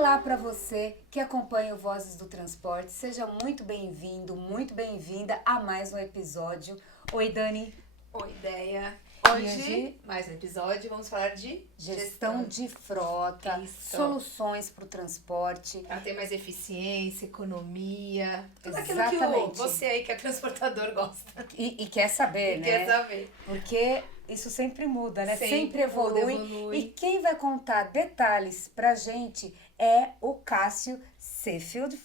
Olá para você que acompanha o Vozes do Transporte. Seja muito bem-vindo, muito bem-vinda a mais um episódio. Oi, Dani. Oi, Ideia. E Hoje, mais um episódio, vamos falar de gestão de frota, Isso. soluções para o transporte. Para ter mais eficiência, economia, tudo aquilo Exatamente. que você aí que é transportador gosta. E quer saber, né? Quer saber. Porque isso sempre muda, né? Sempre Sempre evolui. E quem vai contar detalhes pra gente é o Cássio Sefield.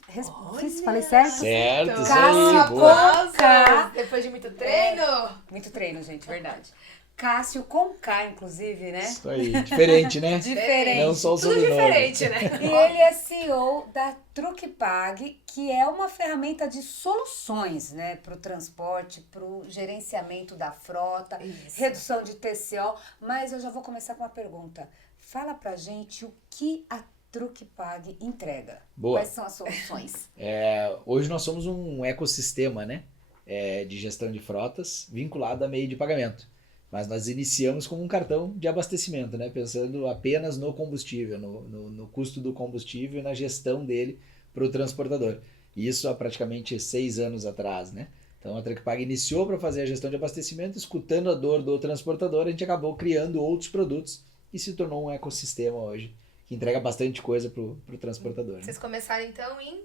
Falei certo? Certo, isso Cássio aí, boa. K. Depois de muito treino. Muito treino, gente, verdade. Cássio com K, inclusive, né? Isso aí, diferente, né? Diferente. Não só o Tudo sobrenome. diferente, né? E ele é CEO da Truckpag, que é uma ferramenta de soluções, né, para o transporte, para o gerenciamento da frota, Isso. redução de TCO. Mas eu já vou começar com uma pergunta. Fala pra gente o que a Truckpag entrega. Boa. Quais são as soluções? Hoje nós somos um ecossistema, né, de gestão de frotas vinculado a meio de pagamento. Mas nós iniciamos com um cartão de abastecimento, né, pensando apenas no combustível, no custo do combustível e na gestão dele para o transportador. Isso há praticamente 6 anos atrás, né? Então a Truckpag iniciou para fazer a gestão de abastecimento, escutando a dor do transportador, a gente acabou criando outros produtos e se tornou um ecossistema hoje que entrega bastante coisa para o transportador. Né? Vocês começaram então em...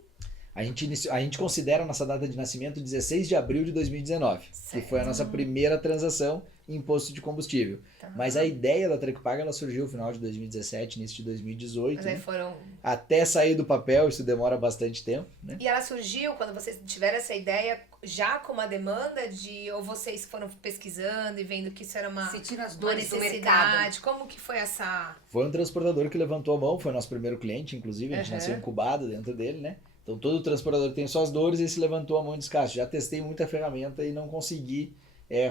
A gente considera a nossa data de nascimento 16 de abril de 2019, Certo. que foi a nossa primeira transação em imposto de combustível. Tá. Mas a ideia da Truckpag ela surgiu no final de 2017, início de 2018. Mas aí né? foram... Até sair do papel, isso demora bastante tempo. Né? E ela surgiu quando vocês tiveram essa ideia já com uma demanda de... Ou vocês foram pesquisando e vendo que isso era uma Sentindo as dores do mercado. necessidade? Como que foi essa... Foi um transportador que levantou a mão, foi nosso primeiro cliente, inclusive, a gente Uhum. nasceu incubado dentro dele, né? Então todo transportador tem suas dores e esse levantou a mão e disse, Cássio, já testei muita ferramenta e não consegui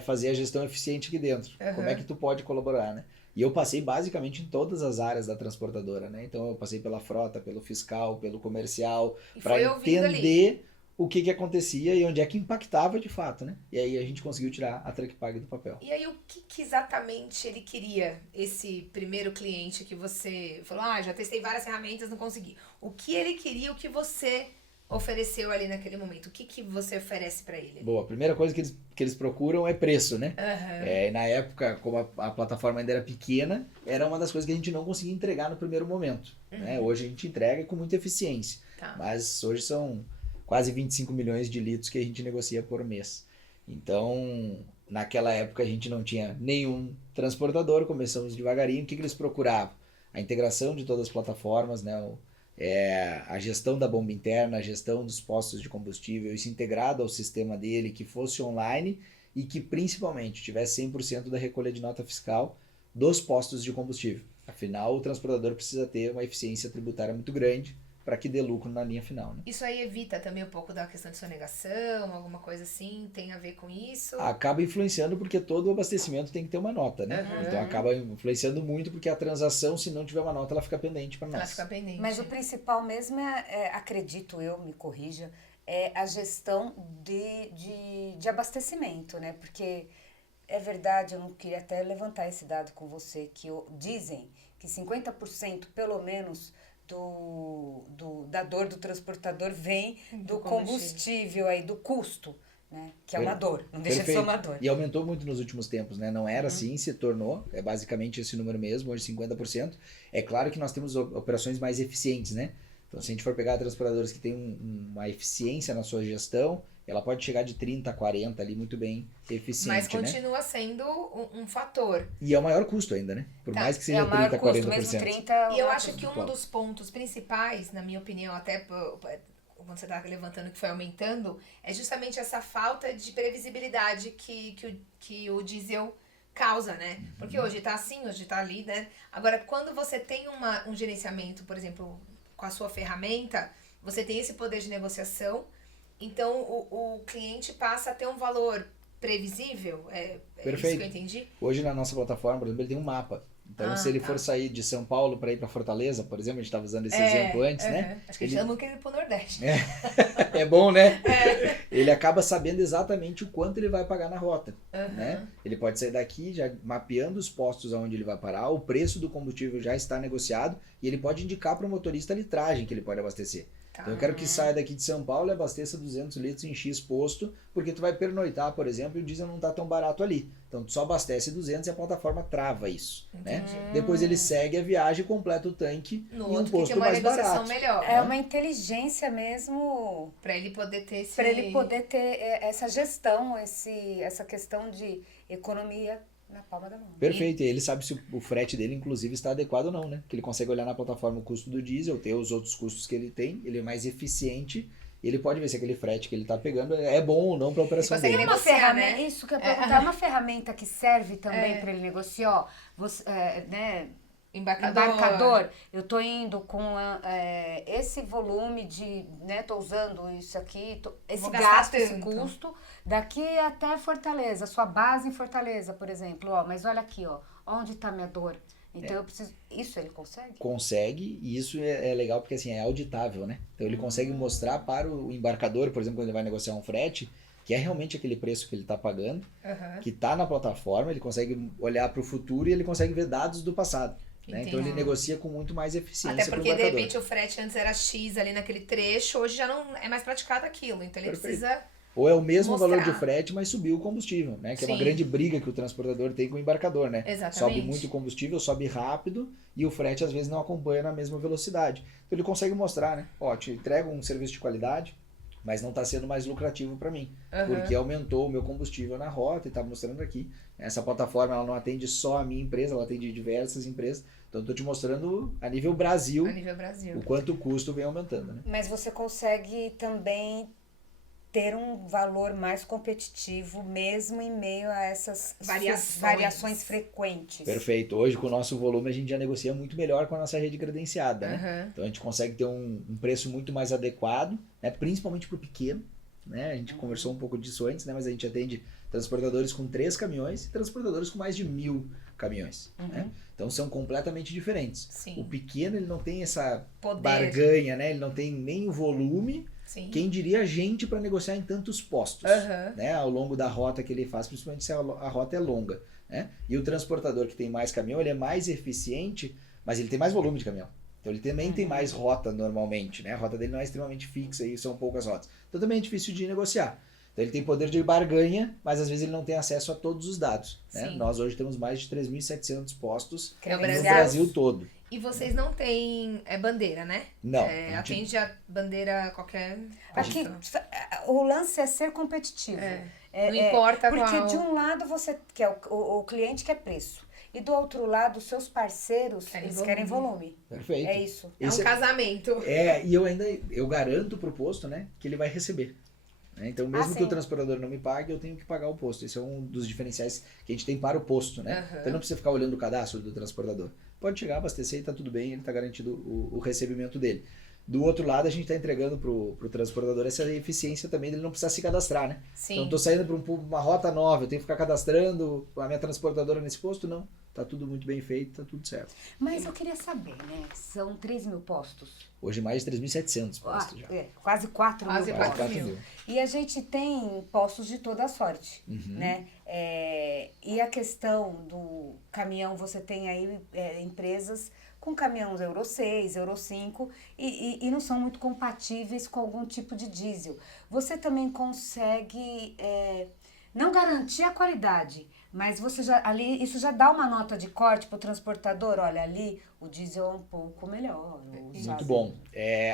fazer a gestão eficiente aqui dentro. Uhum. Como é que tu pode colaborar, né? E eu passei basicamente em todas as áreas da transportadora, né? Então eu passei pela frota, pelo fiscal, pelo comercial, E para foi ouvindo ali. entender o que acontecia e onde é que impactava de fato, né? E aí a gente conseguiu tirar a Truckpag do papel. E aí, o que exatamente ele queria, esse primeiro cliente que você falou, já testei várias ferramentas, não consegui. O que ele queria, o que você ofereceu ali naquele momento? O que você oferece pra ele? Boa, a primeira coisa que eles procuram é preço, né? Aham. Na época, como a plataforma ainda era pequena, era uma das coisas que a gente não conseguia entregar no primeiro momento. Né? Hoje a gente entrega com muita eficiência, Tá. mas hoje são quase 25 milhões de litros que a gente negocia por mês. Então, naquela época a gente não tinha nenhum transportador, começamos devagarinho. O que eles procuravam? A integração de todas as plataformas, né? A gestão da bomba interna, a gestão dos postos de combustível, isso integrado ao sistema dele, que fosse online e que principalmente tivesse 100% da recolha de nota fiscal dos postos de combustível. Afinal, o transportador precisa ter uma eficiência tributária muito grande para que dê lucro na linha final. Né? Isso aí evita também um pouco da questão de sonegação, alguma coisa assim, tem a ver com isso? Acaba influenciando porque todo o abastecimento tem que ter uma nota, né? Uhum. Então acaba influenciando muito porque a transação, se não tiver uma nota, ela fica pendente para Ela nós. fica pendente. Mas o principal mesmo acredito eu, me corrija, é a gestão de abastecimento, né? Porque é verdade, eu não queria até levantar esse dado com você, que dizem que 50% pelo menos da dor do transportador vem do combustível aí, do custo, né? Que é uma dor, não deixa de ser uma dor. E aumentou muito nos últimos tempos, né? Não era assim, se tornou, é basicamente esse número mesmo, hoje 50%. É claro que nós temos operações mais eficientes, né? Então, se a gente for pegar transportadores que têm uma eficiência na sua gestão, ela pode chegar de 30 a 40 ali, muito bem eficiente, Mas continua sendo um fator. E é o maior custo ainda, né? Por mais que seja é o maior 30, custo, 40%. mesmo 30. E eu acho que um dos pontos principais, na minha opinião, até quando você está levantando que foi aumentando, é justamente essa falta de previsibilidade que o diesel causa, né? Porque hoje tá assim, hoje tá ali, né? Agora, quando você tem um gerenciamento, por exemplo, com a sua ferramenta, você tem esse poder de negociação, então o cliente passa a ter um valor previsível, Perfeito. isso que eu entendi? Hoje na nossa plataforma, por exemplo, ele tem um mapa Então, se ele for sair de São Paulo para ir para Fortaleza, por exemplo, a gente estava usando esse exemplo antes, né? Acho que eles chamam que ele ir pro Nordeste. É bom, né? Ele acaba sabendo exatamente o quanto ele vai pagar na rota, né? Ele pode sair daqui já mapeando os postos aonde ele vai parar, o preço do combustível já está negociado e ele pode indicar para o motorista a litragem que ele pode abastecer. Então eu quero que saia daqui de São Paulo e abasteça 200 litros em X posto, porque tu vai pernoitar, por exemplo, e o diesel não está tão barato ali. Então tu só abastece 200 e a plataforma trava isso, né? Depois ele segue a viagem e completa o tanque No em um outro posto que tem uma mais negociação barato. melhor. É uma inteligência mesmo Pra ele poder ter esse... para ele poder ter essa gestão, essa questão de economia na palma da mão. Perfeito, e ele sabe se o frete dele, inclusive, está adequado ou não, né? Que ele consegue olhar na plataforma o custo do diesel, ter os outros custos que ele tem, ele é mais eficiente, e ele pode ver se aquele frete que ele está pegando é bom ou não para a operação consegue dele. É uma negociar, ferramenta, né? isso que eu ia perguntar, é uma ferramenta que serve também para ele negociar, ó, você, né, embarcador, eu tô indo com esse volume de, né, tô usando isso aqui, esse Vou gastar gasto, esse tanto. custo, daqui até Fortaleza, sua base em Fortaleza, por exemplo, ó, mas olha aqui, ó, onde tá minha dor? Então eu preciso, isso ele consegue? Consegue, e isso é legal porque assim, é auditável, né? Então ele consegue mostrar para o embarcador, por exemplo, quando ele vai negociar um frete, que é realmente aquele preço que ele está pagando, que está na plataforma, ele consegue olhar para o futuro e ele consegue ver dados do passado. Né? Então ele negocia com muito mais eficiência. Até porque de repente o frete antes era X ali naquele trecho, hoje já não é mais praticado aquilo, então ele precisa... Ou é o mesmo mostrar. valor de frete, mas subiu o combustível, né? Que é uma Sim. grande briga que o transportador tem com o embarcador, né? Exatamente. Sobe muito o combustível, sobe rápido e o frete às vezes não acompanha na mesma velocidade. Então ele consegue mostrar, né? Ó, te entrego um serviço de qualidade, mas não está sendo mais lucrativo para mim, porque aumentou o meu combustível na rota e está mostrando aqui. Essa plataforma ela não atende só a minha empresa, ela atende diversas empresas. Então, estou te mostrando a nível Brasil, o quanto o custo vem aumentando. Né? Mas você consegue também ter um valor mais competitivo, mesmo em meio a essas variações frequentes. Perfeito. Hoje, com o nosso volume, a gente já negocia muito melhor com a nossa rede credenciada. Né? Então, a gente consegue ter um preço muito mais adequado, né? Principalmente para o pequeno. Né? A gente conversou um pouco disso antes, né? Mas a gente atende transportadores com 3 caminhões e transportadores com mais de 1.000 caminhões. Né? Então são completamente diferentes. Sim. O pequeno ele não tem essa poder, barganha, né? Ele não tem nem o volume. Sim. Quem diria a gente para negociar em tantos postos, né? Ao longo da rota que ele faz, principalmente se a rota é longa. Né? E o transportador que tem mais caminhão, ele é mais eficiente, mas ele tem mais volume de caminhão. Então ele também tem mais rota normalmente, né? A rota dele não é extremamente fixa e são poucas rotas. Então também é difícil de negociar. Então ele tem poder de barganha, mas às vezes ele não tem acesso a todos os dados. Né? Nós hoje temos mais de 3.700 postos no Brasil todo. E vocês não têm bandeira, né? Não. Atende a bandeira qualquer... Aqui, o lance é ser competitivo. Não importa porque qual... de um lado você quer o cliente quer preço. E do outro lado, os seus parceiros, eles querem volume. Perfeito. É isso. É um casamento. E eu garanto pro posto, né, que ele vai receber. Então, mesmo que o transportador não me pague, eu tenho que pagar o posto. Esse é um dos diferenciais que a gente tem para o posto, né? Então, não precisa ficar olhando o cadastro do transportador. Pode chegar, abastecer e tá tudo bem, ele tá garantido o recebimento dele. Do outro lado, a gente está entregando pro transportador essa eficiência também dele não precisar se cadastrar, né? Sim. Então, estou saindo para uma rota nova, eu tenho que ficar cadastrando a minha transportadora nesse posto? Não. Tá tudo muito bem feito, tá tudo certo. Mas eu queria saber, né? São 3.000 postos. Hoje mais de 3.700 postos já. Quase 4.000 Quase 4.000. E a gente tem postos de toda sorte, né? E a questão do caminhão, você tem aí empresas com caminhões Euro 6, Euro 5 e não são muito compatíveis com algum tipo de diesel. Você também consegue não garantir a qualidade, mas você isso já dá uma nota de corte para o transportador. Olha, ali o diesel é um pouco melhor. Muito bom.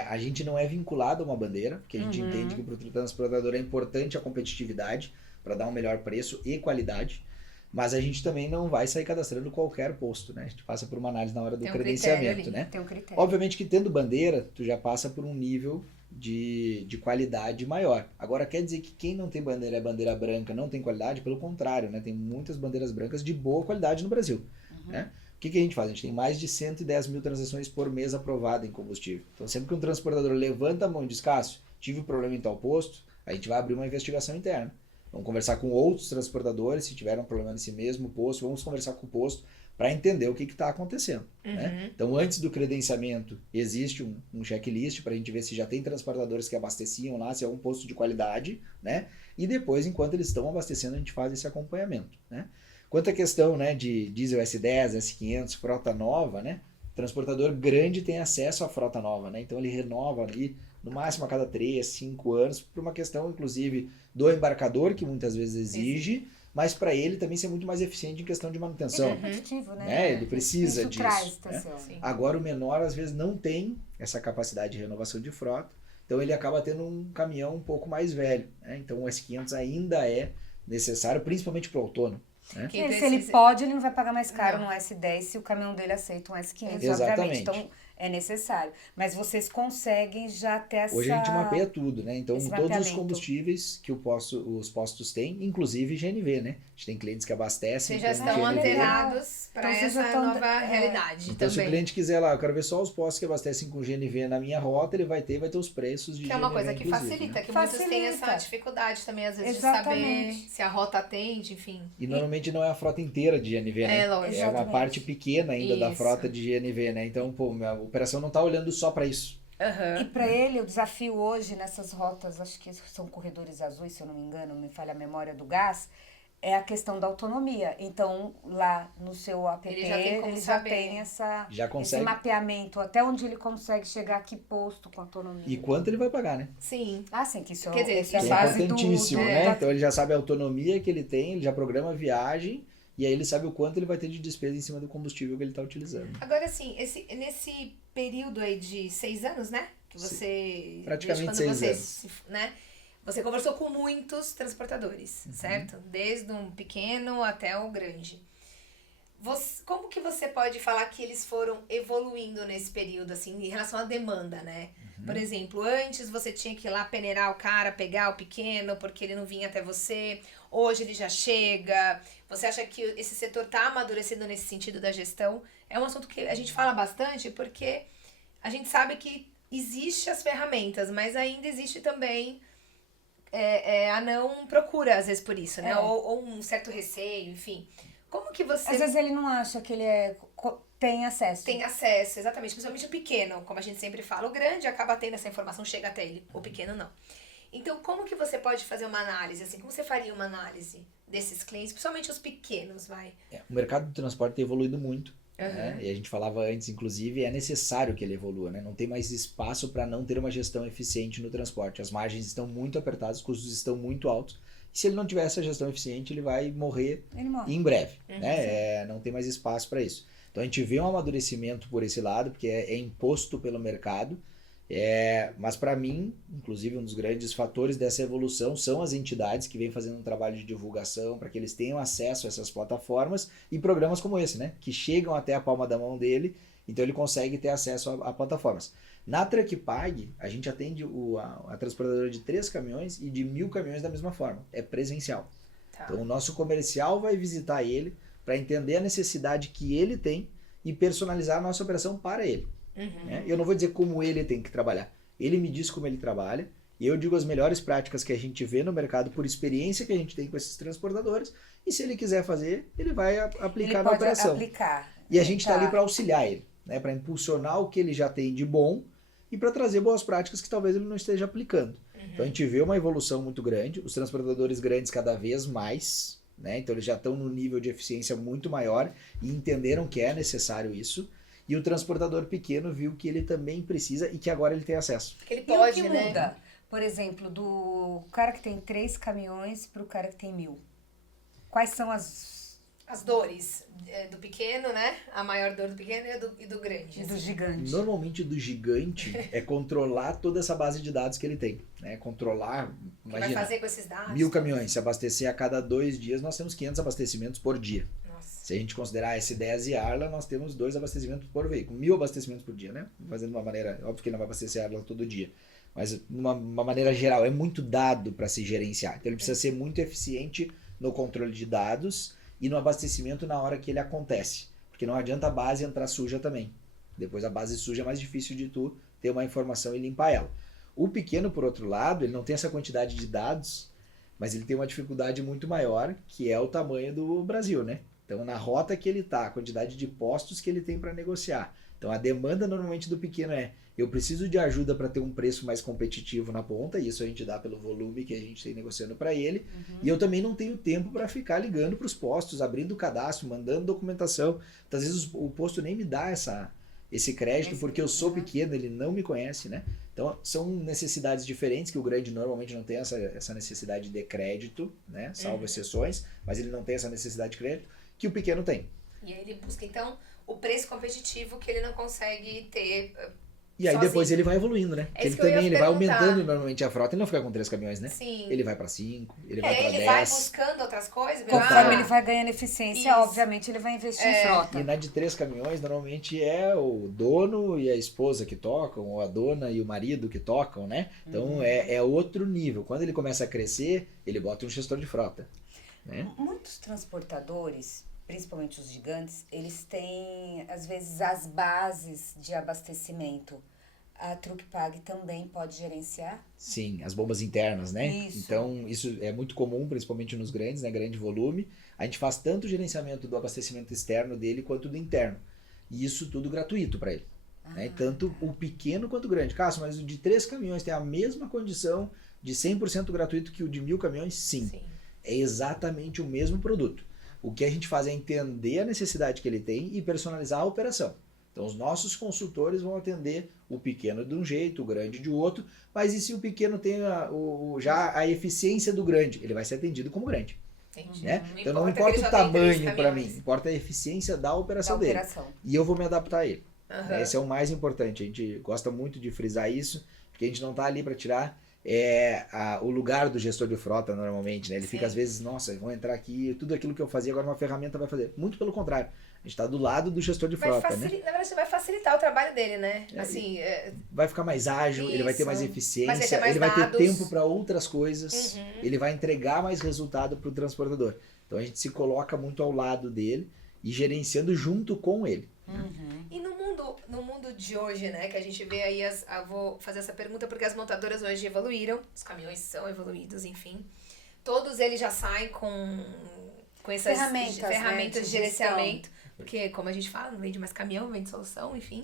A gente não é vinculado a uma bandeira, porque a gente entende que para o transportador é importante a competitividade para dar um melhor preço e qualidade. Mas a gente também não vai sair cadastrando qualquer posto, né? A gente passa por uma análise na hora do credenciamento, né? Tem um critério. Obviamente que tendo bandeira, tu já passa por um nível de qualidade maior. Agora, quer dizer que quem não tem bandeira, é bandeira branca, não tem qualidade? Pelo contrário, né? Tem muitas bandeiras brancas de boa qualidade no Brasil, né? O que a gente faz? A gente tem mais de 110 mil transações por mês aprovadas em combustível. Então, sempre que um transportador levanta a mão e diz, Cássio, tive problema em tal posto, a gente vai abrir uma investigação interna. Vamos conversar com outros transportadores, se tiveram um problema nesse mesmo posto, vamos conversar com o posto para entender o que está acontecendo. Né? Então, antes do credenciamento, existe um checklist para a gente ver se já tem transportadores que abasteciam lá, se é um posto de qualidade, né? E depois, enquanto eles estão abastecendo, a gente faz esse acompanhamento. Né? Quanto à questão, né, de diesel S10, S500, frota nova, né? O transportador grande tem acesso à frota nova, né? Então ele renova ali no máximo a cada 3, 5 anos, por uma questão, inclusive, do embarcador, que muitas vezes exige, mas para ele também ser muito mais eficiente em questão de manutenção. É competitivo, né? Né? Ele precisa Isso disso. traz, Né? Tassel. Agora o menor, às vezes, não tem essa capacidade de renovação de frota, então ele acaba tendo um caminhão um pouco mais velho. Né? Então o S500 ainda é necessário, principalmente para o autônomo. Né? Se ele pode, ele não vai pagar mais caro no S10 se o caminhão dele aceita um S500, obviamente. Então, é necessário. Mas vocês conseguem já ter essa... Hoje a gente mapeia tudo, né? Então, todos os combustíveis que os postos têm, inclusive GNV, né? A gente tem clientes que abastecem. Vocês já estão antenados para essa nova realidade então, também. se o cliente quiser lá, eu quero ver só os postos que abastecem com GNV na minha rota, ele vai ter os preços de GNV. Que é uma coisa que facilita, né? que muitos têm essa dificuldade também, às vezes, de saber se a rota atende, enfim. E normalmente não é a frota inteira de GNV, né? É, lógico. É uma parte pequena ainda da frota de GNV, né? Então, minha operação não está olhando só para isso. E para ele, o desafio hoje nessas rotas, acho que são corredores azuis, se eu não me engano, me falha a memória do gás, é a questão da autonomia. Então, lá no seu app, ele já tem esse mapeamento, até onde ele consegue chegar, que posto com autonomia. E quanto ele vai pagar, né? Sim. Sim, que isso Quer dizer, é a base importantíssimo, né? Então, ele já sabe a autonomia que ele tem, ele já programa a viagem, e aí ele sabe o quanto ele vai ter de despesa em cima do combustível que ele está utilizando. Agora, assim, nesse período aí de 6 anos, né? Que você... Praticamente 6 anos. Né? Você conversou com muitos transportadores, certo? Desde um pequeno até o grande. Como que você pode falar que eles foram evoluindo nesse período, assim, em relação à demanda, né? Por exemplo, antes você tinha que ir lá peneirar o cara, pegar o pequeno, porque ele não vinha até você. Hoje ele já chega. Você acha que esse setor está amadurecendo nesse sentido da gestão? É um assunto que a gente fala bastante, porque a gente sabe que existem as ferramentas, mas ainda existe também... a não procura, às vezes, por isso, né? Ou um certo receio, enfim. Como que você... Às vezes ele não acha que ele tem acesso. Tem acesso, exatamente. Principalmente o pequeno, como a gente sempre fala. O grande acaba tendo essa informação, chega até ele. O pequeno, não. Então, como que você pode fazer uma análise, assim? Como você faria uma análise desses clientes, principalmente os pequenos, vai? O mercado do transporte tem evoluído muito. Né? E a gente falava antes, inclusive, é necessário que ele evolua, né? Não tem mais espaço para não ter uma gestão eficiente no transporte. As margens estão muito apertadas, os custos estão muito altos. E se ele não tiver essa gestão eficiente, ele vai morrer em breve. Né? Não tem mais espaço para isso. Então a gente vê um amadurecimento por esse lado, porque é imposto pelo mercado. Mas para mim, inclusive, um dos grandes fatores dessa evolução são as entidades que vêm fazendo um trabalho de divulgação para que eles tenham acesso a essas plataformas e programas como esse, né? Que chegam até a palma da mão dele, então ele consegue ter acesso a plataformas. Na Truckpag, a gente atende a transportadora de 3 caminhões e de 1.000 caminhões da mesma forma, é presencial. Então o nosso comercial vai visitar ele para entender a necessidade que ele tem e personalizar a nossa operação para ele. Né? Eu não vou dizer como ele tem que trabalhar. Ele me diz como ele trabalha e eu digo as melhores práticas que a gente vê no mercado por experiência que a gente tem com esses transportadores e se ele quiser fazer, ele vai aplicar na operação. E a gente está ali para auxiliar ele, né? Para impulsionar o que ele já tem de bom e para trazer boas práticas que talvez ele não esteja aplicando. Então a gente vê uma evolução muito grande, os transportadores grandes cada vez mais, né? Então eles já estão num nível de eficiência muito maior e entenderam que é necessário isso. E o transportador pequeno viu que ele também precisa e que agora ele tem acesso. Que ele pode, e o que né? muda? Por exemplo, do cara que tem 3 caminhões para o cara que tem 1.000. Quais são as dores do pequeno, né? A maior dor do pequeno e do grande. E do gigante. Normalmente do gigante é controlar toda essa base de dados que ele tem. Né? Controlar, imagina, o que vai fazer com esses dados? 1.000 caminhões, se abastecer a cada 2 dias, nós temos 500 abastecimentos por dia. Nossa. Se a gente considerar S10 e Arla, nós temos 2 abastecimentos por veículo. 1.000 abastecimentos por dia, né? Fazendo de uma maneira, óbvio que ele não vai abastecer a Arla todo dia. Mas de uma maneira geral, é muito dado para se gerenciar. Então ele precisa ser muito eficiente no controle de dados e no abastecimento na hora que ele acontece. Porque não adianta a base entrar suja também. Depois a base suja é mais difícil de tu ter uma informação e limpar ela. O pequeno, por outro lado, ele não tem essa quantidade de dados, mas ele tem uma dificuldade muito maior, que é o tamanho do Brasil, né? Então, na rota que ele está, a quantidade de postos que ele tem para negociar. Então, a demanda normalmente do pequeno eu preciso de ajuda para ter um preço mais competitivo na ponta, e isso a gente dá pelo volume que a gente tem negociando para ele. E eu também não tenho tempo para ficar ligando para os postos, abrindo o cadastro, mandando documentação. Então, às vezes o posto nem me dá esse crédito, porque eu sou pequeno, ele não me conhece, né? Então, são necessidades diferentes, que o grande normalmente não tem essa necessidade de crédito, né? Salvo exceções, mas ele não tem essa necessidade de crédito, que o pequeno tem. E aí ele busca, então, o preço competitivo que ele não consegue ter E aí sozinho. depois ele vai evoluindo, né? É isso Ele que eu ia também ele vai perguntar. aumentando normalmente a frota, ele não fica com 3 caminhões, né? Sim. Ele vai para 5, ele vai para Ele 10. vai buscando outras coisas. Conforme ele vai ganhando eficiência, Isso. obviamente ele vai investir em frota. E na de 3 caminhões, normalmente é o dono e a esposa que tocam, ou a dona e o marido que tocam, né? Então é outro nível. Quando ele começa a crescer, ele bota um gestor de frota, né? Muitos transportadores, principalmente os gigantes, eles têm, às vezes, as bases de abastecimento. A Truckpag também pode gerenciar? Sim, as bombas internas, né? Isso. Então, isso é muito comum, principalmente nos grandes, né? Grande volume. A gente faz tanto o gerenciamento do abastecimento externo dele quanto do interno. E isso tudo gratuito para ele. Né? Tanto o pequeno quanto o grande. Cássio, mas o de 3 caminhões tem a mesma condição de 100% gratuito que o de 1.000 caminhões? Sim. É exatamente o mesmo produto. O que a gente faz é entender a necessidade que ele tem e personalizar a operação. Então, os nossos consultores vão atender o pequeno de um jeito, o grande de outro, mas e se o pequeno tem já a eficiência do grande? Ele vai ser atendido como grande. Entendi. Né? Não Então, não importa que importa ele o já tem 3 tamanho para mim, caminhões. importa a eficiência da operação dele. operação. E eu vou me adaptar a ele. Aham. Esse é o mais importante. A gente gosta muito de frisar isso, porque a gente não está ali para tirar o lugar do gestor de frota normalmente, né? Ele fica às vezes, nossa, vão entrar aqui, tudo aquilo que eu fazia, agora uma ferramenta vai fazer. Muito pelo contrário. A gente está do lado do gestor de frota, né? Na verdade, vai facilitar o trabalho dele, né? Assim, Vai ficar mais ágil, ele vai ter mais Isso. eficiência, Mas vai ter mais ele vai ter dados. tempo para outras coisas, ele vai entregar mais resultado para o transportador. Então a gente se coloca muito ao lado dele e gerenciando junto com ele. E no mundo de hoje, né, que a gente vê aí, vou fazer essa pergunta porque as montadoras hoje evoluíram, os caminhões são evoluídos, enfim. Todos eles já saem com essas ferramentas de gerenciamento, porque como a gente fala, não vende mais caminhão, vende solução, enfim.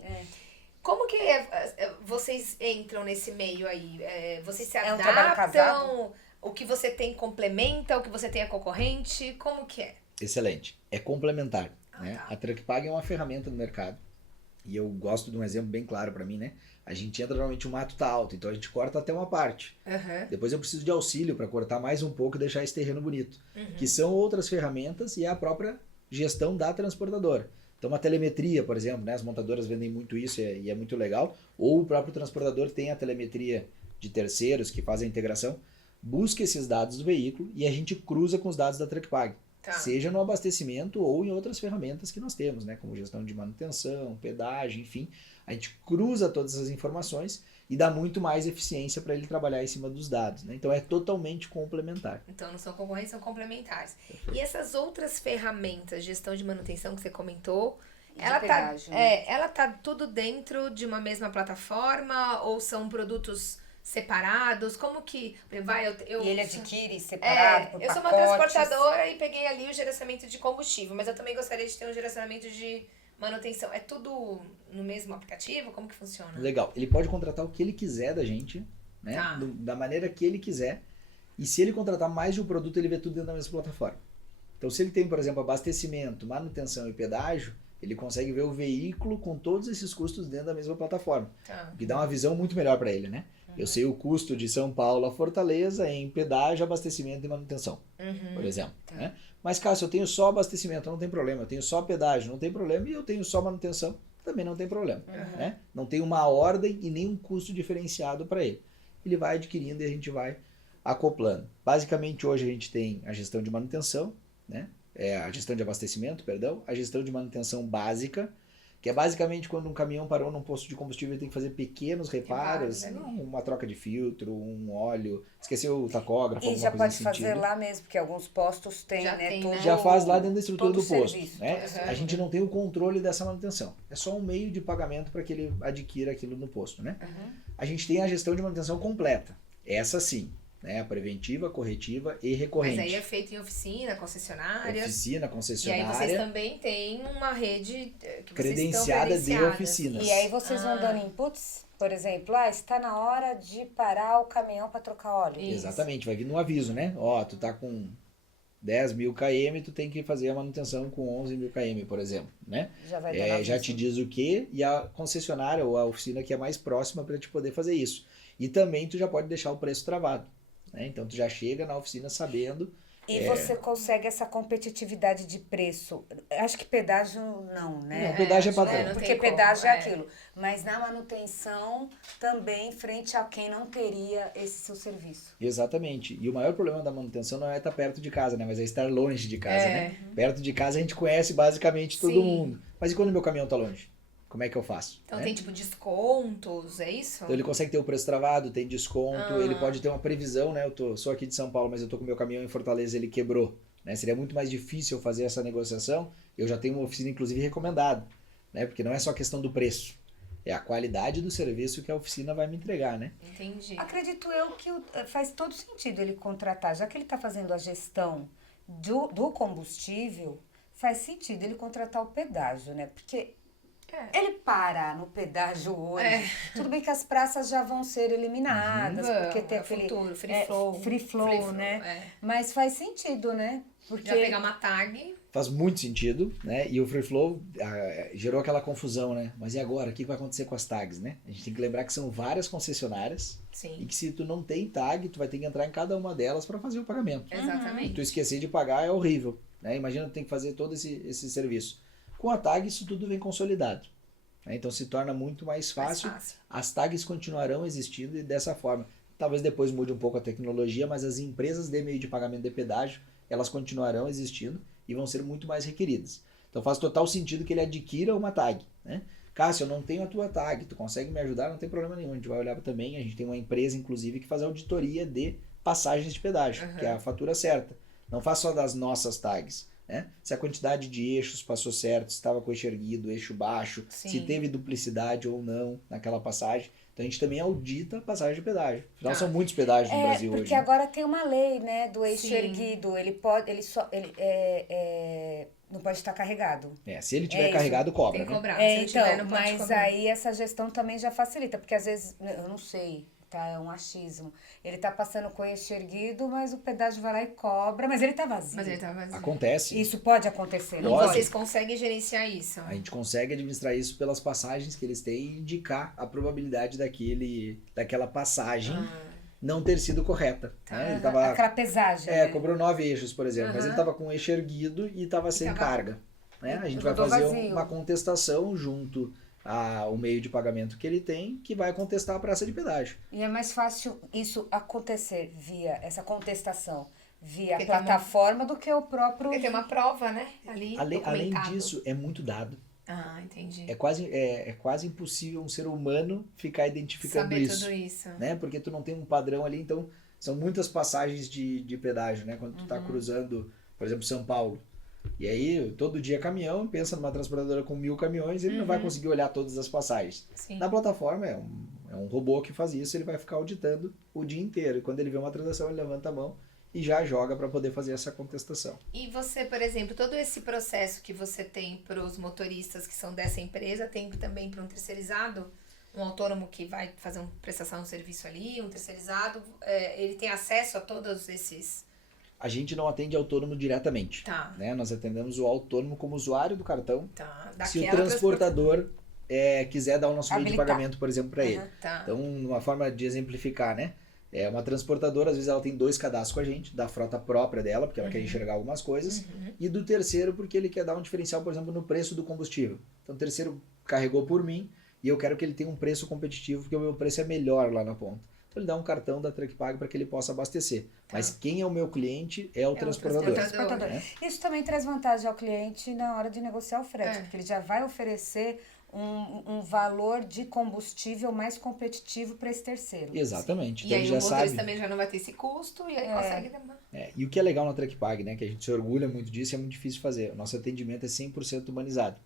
Como que vocês entram nesse meio aí? Vocês se É um trabalho casado? adaptam? O que você tem complementa? O que você tem é concorrente? Como que é? Excelente. É complementar. Ah, Né? tá. A Truckpag é uma ferramenta no mercado. E eu gosto de um exemplo bem claro para mim, né? A gente entra normalmente o mato tá alto, então a gente corta até uma parte. Depois eu preciso de auxílio para cortar mais um pouco e deixar esse terreno bonito. Que são outras ferramentas e é a própria gestão da transportadora. Então uma telemetria, por exemplo, né? As montadoras vendem muito isso e é muito legal. Ou o próprio transportador tem a telemetria de terceiros que fazem a integração. Busca esses dados do veículo e a gente cruza com os dados da Truckpag. Tá. Seja no abastecimento ou em outras ferramentas que nós temos, né? Como gestão de manutenção, pedágio, enfim. A gente cruza todas essas informações e dá muito mais eficiência para ele trabalhar em cima dos dados. Né? Então é totalmente complementar. Então não são concorrentes, são complementares. E essas outras ferramentas, gestão de manutenção que você comentou, E de pedágio, né? ela tá tudo dentro de uma mesma plataforma ou são produtos separados? Como que E ele adquire separado por eu sou uma pacotes. transportadora e peguei ali o gerenciamento de combustível, mas eu também gostaria de ter um gerenciamento de manutenção. É tudo no mesmo aplicativo? Como que funciona? Legal. Ele pode contratar o que ele quiser da gente, né? Tá. Da maneira que ele quiser. E se ele contratar mais de um produto, ele vê tudo dentro da mesma plataforma. Então, se ele tem, por exemplo, abastecimento, manutenção e pedágio, ele consegue ver o veículo com todos esses custos dentro da mesma plataforma. Tá. O que dá uma visão muito melhor para ele, né? Eu sei o custo de São Paulo a Fortaleza em pedágio, abastecimento e manutenção, por exemplo. Né? Mas, Cássio, eu tenho só abastecimento, não tem problema. Eu tenho só pedágio, não tem problema. E eu tenho só manutenção, também não tem problema. Né? Não tem uma ordem e nem um custo diferenciado para ele. Ele vai adquirindo e a gente vai acoplando. Basicamente, hoje a gente tem a gestão de manutenção, né? A gestão de abastecimento, perdão, a gestão de manutenção básica, que é basicamente quando um caminhão parou num posto de combustível, ele tem que fazer pequenos reparos, uma troca de filtro, um óleo, esqueceu o tacógrafo, E alguma já coisa pode nesse fazer sentido. lá mesmo, porque alguns postos têm, Já né? tem, todo, né? Já faz lá dentro da estrutura todo do posto. serviço, Né? todo A gente não tem o controle dessa manutenção. É só um meio de pagamento para que ele adquira aquilo no posto. Né? A gente tem a gestão de manutenção completa. Essa sim. Né? né? A preventiva, corretiva e Mas recorrente. aí é feito em oficina, concessionárias. Oficina, E aí concessionária. vocês também têm uma rede que vocês estão Credenciada de credenciadas. oficinas. E aí vocês vão dando inputs, por exemplo, está na hora de parar o caminhão para trocar óleo. Isso. Exatamente, vai vir no aviso, né? Ó, tu tá com 10 mil km, tu tem que fazer a manutenção com 11 mil km, por exemplo, né? Já vai dando Já aviso. te diz o que e a concessionária ou a oficina que é mais próxima para te poder fazer isso. E também tu já pode deixar o preço travado, né? Então tu já chega na oficina sabendo. E você consegue essa competitividade de preço. Acho que pedágio não, né? Não, pedágio é acho que padrão. não Porque tem como, pedágio é aquilo. Mas na manutenção também, frente a quem não teria esse seu serviço. Exatamente. E o maior problema da manutenção não é estar perto de casa, né? Mas é estar longe de casa, né? Perto de casa a gente conhece basicamente todo Sim. mundo. Mas e quando meu caminhão tá longe? Como é que eu faço? Então né? tem tipo descontos, é isso? Então ele consegue ter o preço travado, tem desconto, ele pode ter uma previsão, né? Sou aqui de São Paulo, mas eu tô com meu caminhão em Fortaleza, ele quebrou, né? Seria muito mais difícil eu fazer essa negociação. Eu já tenho uma oficina, inclusive, recomendada, né? Porque não é só questão do preço, é a qualidade do serviço que a oficina vai me entregar, né? Entendi. Acredito eu que faz todo sentido ele contratar, já que ele está fazendo a gestão do combustível, faz sentido ele contratar o pedágio, né? Porque ele parar no pedágio hoje, tudo bem que as praças já vão ser eliminadas, porque tem aquele futuro, free flow, né? Mas faz sentido, né? Porque Já pegar uma tag. Faz muito sentido, né? E o Free Flow gerou aquela confusão, né? Mas e agora? O que vai acontecer com as tags, né? A gente tem que lembrar que são várias concessionárias e Sim, que se tu não tem tag, tu vai ter que entrar em cada uma delas para fazer o pagamento. E exatamente. tu esquecer de pagar é horrível, né? Imagina tu tem que fazer todo esse serviço. Com a tag isso tudo vem consolidado, né? Então se torna muito mais fácil. As tags continuarão existindo e dessa forma. Talvez depois mude um pouco a tecnologia, mas as empresas de meio de pagamento de pedágio, elas continuarão existindo e vão ser muito mais requeridas. Então faz total sentido que ele adquira uma tag, né? Cássio, eu não tenho a tua tag, tu consegue me ajudar? Não tem problema nenhum, a gente vai olhar também, a gente tem uma empresa inclusive que faz auditoria de passagens de pedágio, que é a fatura certa. Não faz só das nossas tags, né? Se a quantidade de eixos passou certo, se estava com eixo erguido, eixo baixo, se teve duplicidade ou não naquela passagem. Então a gente também audita a passagem de pedágio. Afinal, são muitos pedágios no Brasil porque hoje. agora tem uma lei, né, do eixo Sim. erguido. Ele não pode estar carregado. Se ele tiver isso. carregado, cobra, Tem que né? cobrar. Se não tiver, não pode mas cobrar. aí essa gestão também já facilita, porque às vezes, eu não sei, tá, é um achismo. Ele tá passando com o eixo erguido, mas o pedágio vai lá e cobra, mas ele tá vazio. Mas ele tá vazio. Acontece. Isso pode acontecer, E não Pode. pode? vocês conseguem gerenciar isso? A gente consegue administrar isso pelas passagens que eles têm e indicar a probabilidade daquela passagem não ter sido correta. Né? Ele tava, Aquela pesagem. né? cobrou 9 eixos, por exemplo, mas ele estava com o eixo erguido e estava sem carga. Né? A gente vai rodou fazer vazio. uma contestação junto ao meio de pagamento que ele tem, que vai contestar a praça de pedágio. E é mais fácil isso acontecer via essa contestação, via Porque a plataforma do que o próprio... Porque tem uma prova, né? Ali, Além documentado. disso, é muito dado. Ah, entendi. É quase impossível um ser humano ficar identificando Saber isso. tudo isso. Né? Porque tu não tem um padrão ali, então são muitas passagens de pedágio, né? Quando tu tá cruzando, por exemplo, São Paulo. E aí, todo dia caminhão, pensa numa transportadora com 1000 caminhões, ele não vai conseguir olhar todas as passagens. Sim. Na plataforma é um robô que faz isso, ele vai ficar auditando o dia inteiro. E quando ele vê uma transação, ele levanta a mão e já joga para poder fazer essa contestação. E você, por exemplo, todo esse processo que você tem para os motoristas que são dessa empresa, tem também para um terceirizado? Um autônomo que vai fazer uma prestação de serviço ali, um terceirizado, ele tem acesso a todos esses... A gente não atende autônomo diretamente. Tá. Né? Nós atendemos o autônomo como usuário do cartão. Tá. Se o transportador quiser dar o nosso meio de Habilitar. pagamento, por exemplo, para ele. Tá. Então, uma forma de exemplificar, né? Uma transportadora, às vezes ela tem 2 cadastros com a gente, da frota própria dela, porque ela quer enxergar algumas coisas, e do terceiro, porque ele quer dar um diferencial, por exemplo, no preço do combustível. Então, o terceiro carregou por mim, e eu quero que ele tenha um preço competitivo, porque o meu preço é melhor lá na ponta. Então, ele dá um cartão da TruckPag para que ele possa abastecer. Mas quem é o meu cliente é o transportador. Transportador. Né? Isso também traz vantagem ao cliente na hora de negociar o frete, porque ele já vai oferecer um valor de combustível mais competitivo para esse terceiro. Exatamente. E Então, aí ele o já motorista sabe. também já não vai ter esse custo e aí consegue demandar. E o que é legal na TruckPag, né? Que a gente se orgulha muito disso e é muito difícil de fazer. O nosso atendimento é 100% humanizado.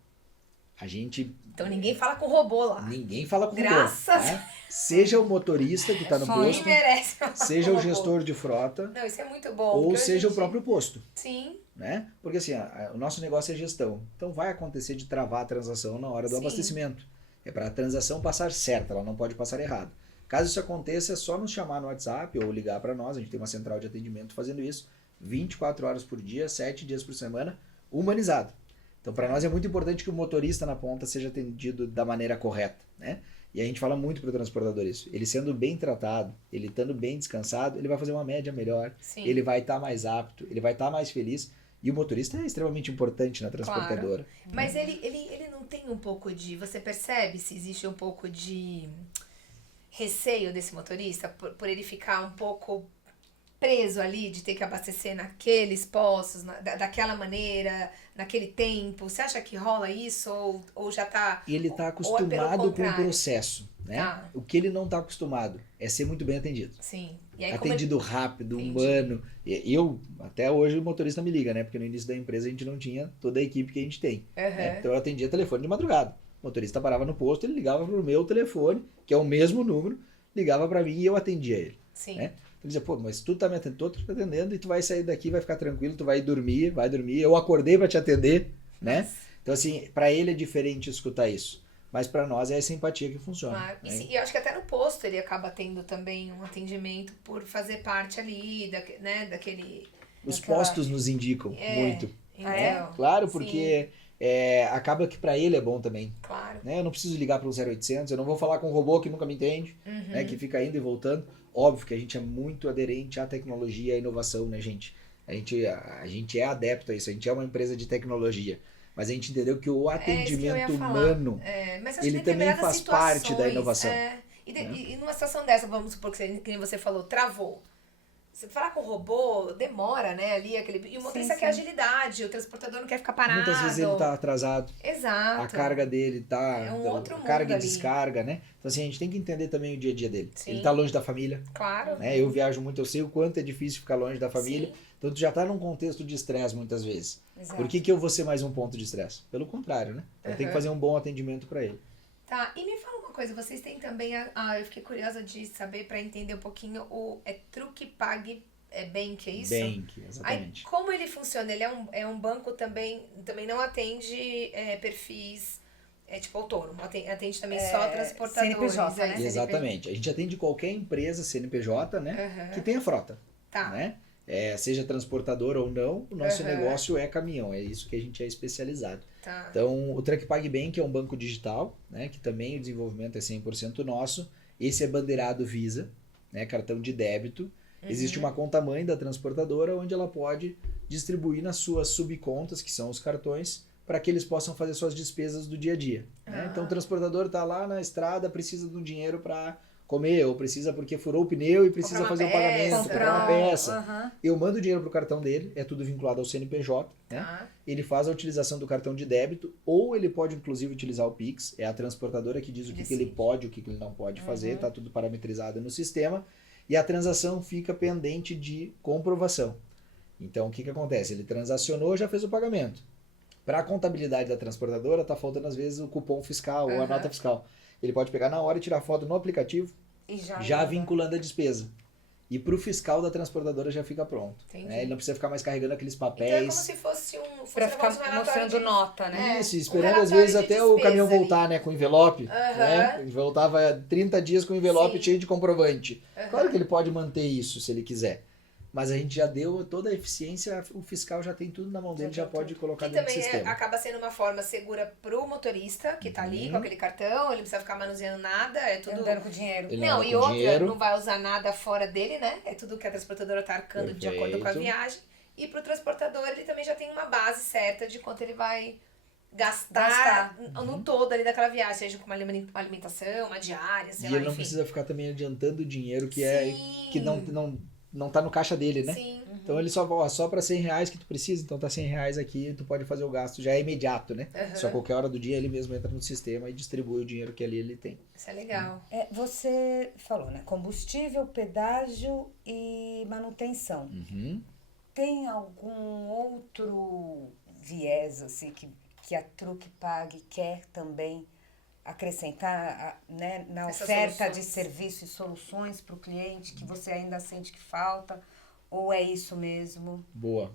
A gente... Então ninguém fala com robô lá. Ninguém fala com Graças robô, né? Seja o motorista que está no Só Ninguém posto, merece falar seja com o robô. gestor de frota, Não, isso é muito bom. ou porque hoje seja em o próprio posto, Sim, né? Porque assim, o nosso negócio é gestão. Então vai acontecer de travar a transação na hora do Sim. abastecimento. É para a transação passar certa, ela não pode passar errado. Caso isso aconteça, é só nos chamar no WhatsApp ou ligar para nós. A gente tem uma central de atendimento fazendo isso 24 horas por dia, 7 dias por semana, humanizado. Então, para nós é muito importante que o motorista na ponta seja atendido da maneira correta, né? E a gente fala muito para o transportador isso. Ele sendo bem tratado, ele estando bem descansado, ele vai fazer uma média melhor, sim. ele vai estar mais apto, ele vai estar mais feliz. E o motorista é extremamente importante na transportadora. Mas ele não tem um pouco de... Você percebe se existe um pouco de receio desse motorista por ele ficar um pouco preso ali, de ter que abastecer naqueles postos, daquela maneira, naquele tempo? Você acha que rola isso ou já tá... Ele está ou é pelo acostumado com o contrário? processo, né? Tá. O que ele não está acostumado é ser muito bem atendido. Sim. E aí, como Atendido rápido, Entendi. humano. Eu, até hoje, o motorista me liga, né? Porque no início da empresa a gente não tinha toda a equipe que a gente tem. Né? Então eu atendia telefone de madrugada. O motorista parava no posto, ele ligava pro meu telefone, que é o mesmo número, ligava para mim e eu atendia ele. Sim. Né? Ele dizia, pô, mas tu tá me atendendo, tô te atendendo e tu vai sair daqui, vai ficar tranquilo, tu vai dormir. Eu acordei para te atender, né? Nossa. Então assim, para ele é diferente escutar isso. Mas para nós é essa empatia que funciona. Claro. Né? E eu acho que até no posto ele acaba tendo também um atendimento por fazer parte ali, né, daquele... Os Daquela- postos nos indicam muito. Então, Claro, sim, porque acaba que para ele é bom também. claro. Né? Eu não preciso ligar para o 0800, eu não vou falar com um robô que nunca me entende, Uhum. né? Que fica indo e voltando. Óbvio que a gente é muito aderente à tecnologia e à inovação, né, gente? A gente é adepto a isso, a gente é uma empresa de tecnologia. Mas a gente entendeu que o É isso que eu ia atendimento falar. humano, Mas acho ele que também determinadas faz parte da situações, inovação. E numa situação dessa, vamos supor que nem você falou, travou. Você falar com o robô, demora, né? Ali, e o motorista Sim, quer sim. agilidade, o transportador não quer ficar parado. muitas vezes ele tá atrasado, Exato. a carga dele tá... É um outro a carga mundo e ali. descarga, né? Então assim, a gente tem que entender também o dia a dia dele. Sim. Ele tá longe da família, Claro. né? Eu viajo muito, eu sei o quanto é difícil ficar longe da família. Sim. Então tu já tá num contexto de estresse muitas vezes. Exato. Por que eu vou ser mais um ponto de estresse? Pelo contrário, né? Então tem que fazer um bom atendimento para ele. Tá, e me fala uma coisa, vocês têm também, eu fiquei curiosa de saber para entender um pouquinho Truque Pague Bank, é isso? Bank, Aí, exatamente. como ele funciona? Ele é um banco também não atende perfis tipo autônomo, atende também só transportadores. CNPJ, né? Exatamente. A gente atende qualquer empresa CNPJ, né? Aham. Que tenha frota, Tá. né? Seja transportador ou não, o nosso Aham. negócio é caminhão, é isso que a gente é especializado. Tá. Então, o Truck Pague Bank é um banco digital, né? Que também o desenvolvimento é 100% nosso. Esse é bandeirado Visa, né? Cartão de débito. Existe uma conta mãe da transportadora onde ela pode distribuir nas suas subcontas, que são os cartões, para que eles possam fazer suas despesas do dia a dia. Né? Então o transportador está lá na estrada, precisa de um dinheiro para comer, ou precisa porque furou o pneu e precisa Comprar uma fazer um peça. pagamento, comprar uma peça. Aham. Eu mando o dinheiro pro cartão dele, é tudo vinculado ao CNPJ, né? Tá. Ele faz a utilização do cartão de débito, ou ele pode inclusive utilizar o Pix, é a transportadora que diz o que ele pode, o que ele não pode fazer, tá tudo parametrizado no sistema, e a transação fica pendente de comprovação. Então o que acontece? Ele transacionou, já fez o pagamento. Para a contabilidade da transportadora, tá faltando às vezes o cupom fiscal ou a nota fiscal. Ele pode pegar na hora e tirar foto no aplicativo, E já vinculando a despesa. E para o fiscal da transportadora já fica pronto. Entendi. Né? Ele não precisa ficar mais carregando aqueles Então é papéis. como se fosse Pra um ficar negócio relatório mostrando de- nota, né? Isso, esperando às relatório vezes de até o caminhão despesa voltar, né, com envelope. Aham. Né? Ele voltava 30 dias com envelope Sim. cheio de comprovante. Aham. Claro que ele pode manter isso se ele quiser. Mas a gente já deu toda a eficiência, o fiscal já tem tudo na mão dele, já pode colocar Que dentro do também sistema. acaba sendo uma forma segura pro motorista, que tá ali com aquele cartão, ele não precisa ficar manuseando nada, é tudo... Andando com dinheiro. Ele Não, anda e com outra, dinheiro. não vai usar nada fora dele, né? É tudo que a transportadora tá arcando de acordo com a Perfeito. viagem. E pro transportador, ele também já tem uma base certa de quanto ele vai gastar no todo ali daquela viagem, seja com uma alimentação, uma diária, sei E lá, ele não enfim. precisa ficar também adiantando o dinheiro que Sim. que não tá no caixa dele, né? Sim. Então ele só para 100 reais que tu precisa, então tá 100 reais aqui, tu pode fazer o gasto, já é imediato, né? Aham. Só qualquer hora do dia ele mesmo entra no sistema e distribui o dinheiro que ali ele tem. Isso é legal. Você falou, né? Combustível, pedágio e manutenção. Uhum. Tem algum outro viés, assim, que que a Truckpag quer também acrescentar, né, na Essas oferta de soluções. serviço e soluções para o cliente que você ainda sente que falta? Ou é isso mesmo? Boa.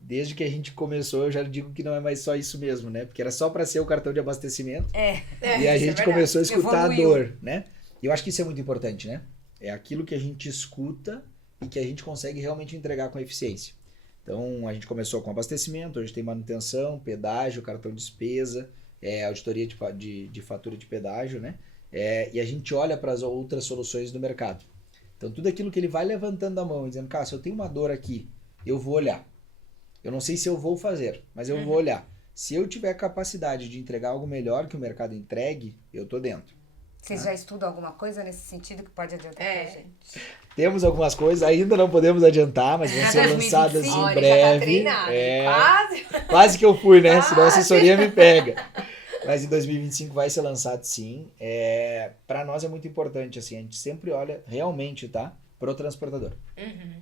Desde que a gente começou, eu já digo que não é mais só isso mesmo, né? Porque era só para ser o cartão de abastecimento. E a isso é gente verdade. começou a escutar Evoluiu. a dor, né? E eu acho que isso é muito importante, né? É aquilo que a gente escuta e que a gente consegue realmente entregar com eficiência. Então, a gente começou com abastecimento, hoje tem manutenção, pedágio, cartão de despesa, auditoria de fatura de pedágio, né? E a gente olha para as outras soluções do mercado. Então, tudo aquilo que ele vai levantando a mão e dizendo, cara, se eu tenho uma dor aqui, eu vou olhar. Eu não sei se eu vou fazer, mas eu vou olhar. Se eu tiver capacidade de entregar algo melhor que o mercado entregue, eu tô dentro. Vocês já estudam alguma coisa nesse sentido que pode adiantar pra gente? Temos algumas coisas, ainda não podemos adiantar, mas vão ser 2025. lançadas em Olha, breve. já tá treinado. Quase. Quase que eu fui, né? Senão a assessoria me pega. Mas em 2025 vai ser lançado sim. Para nós é muito importante, assim, a gente sempre olha realmente, tá? Pro transportador.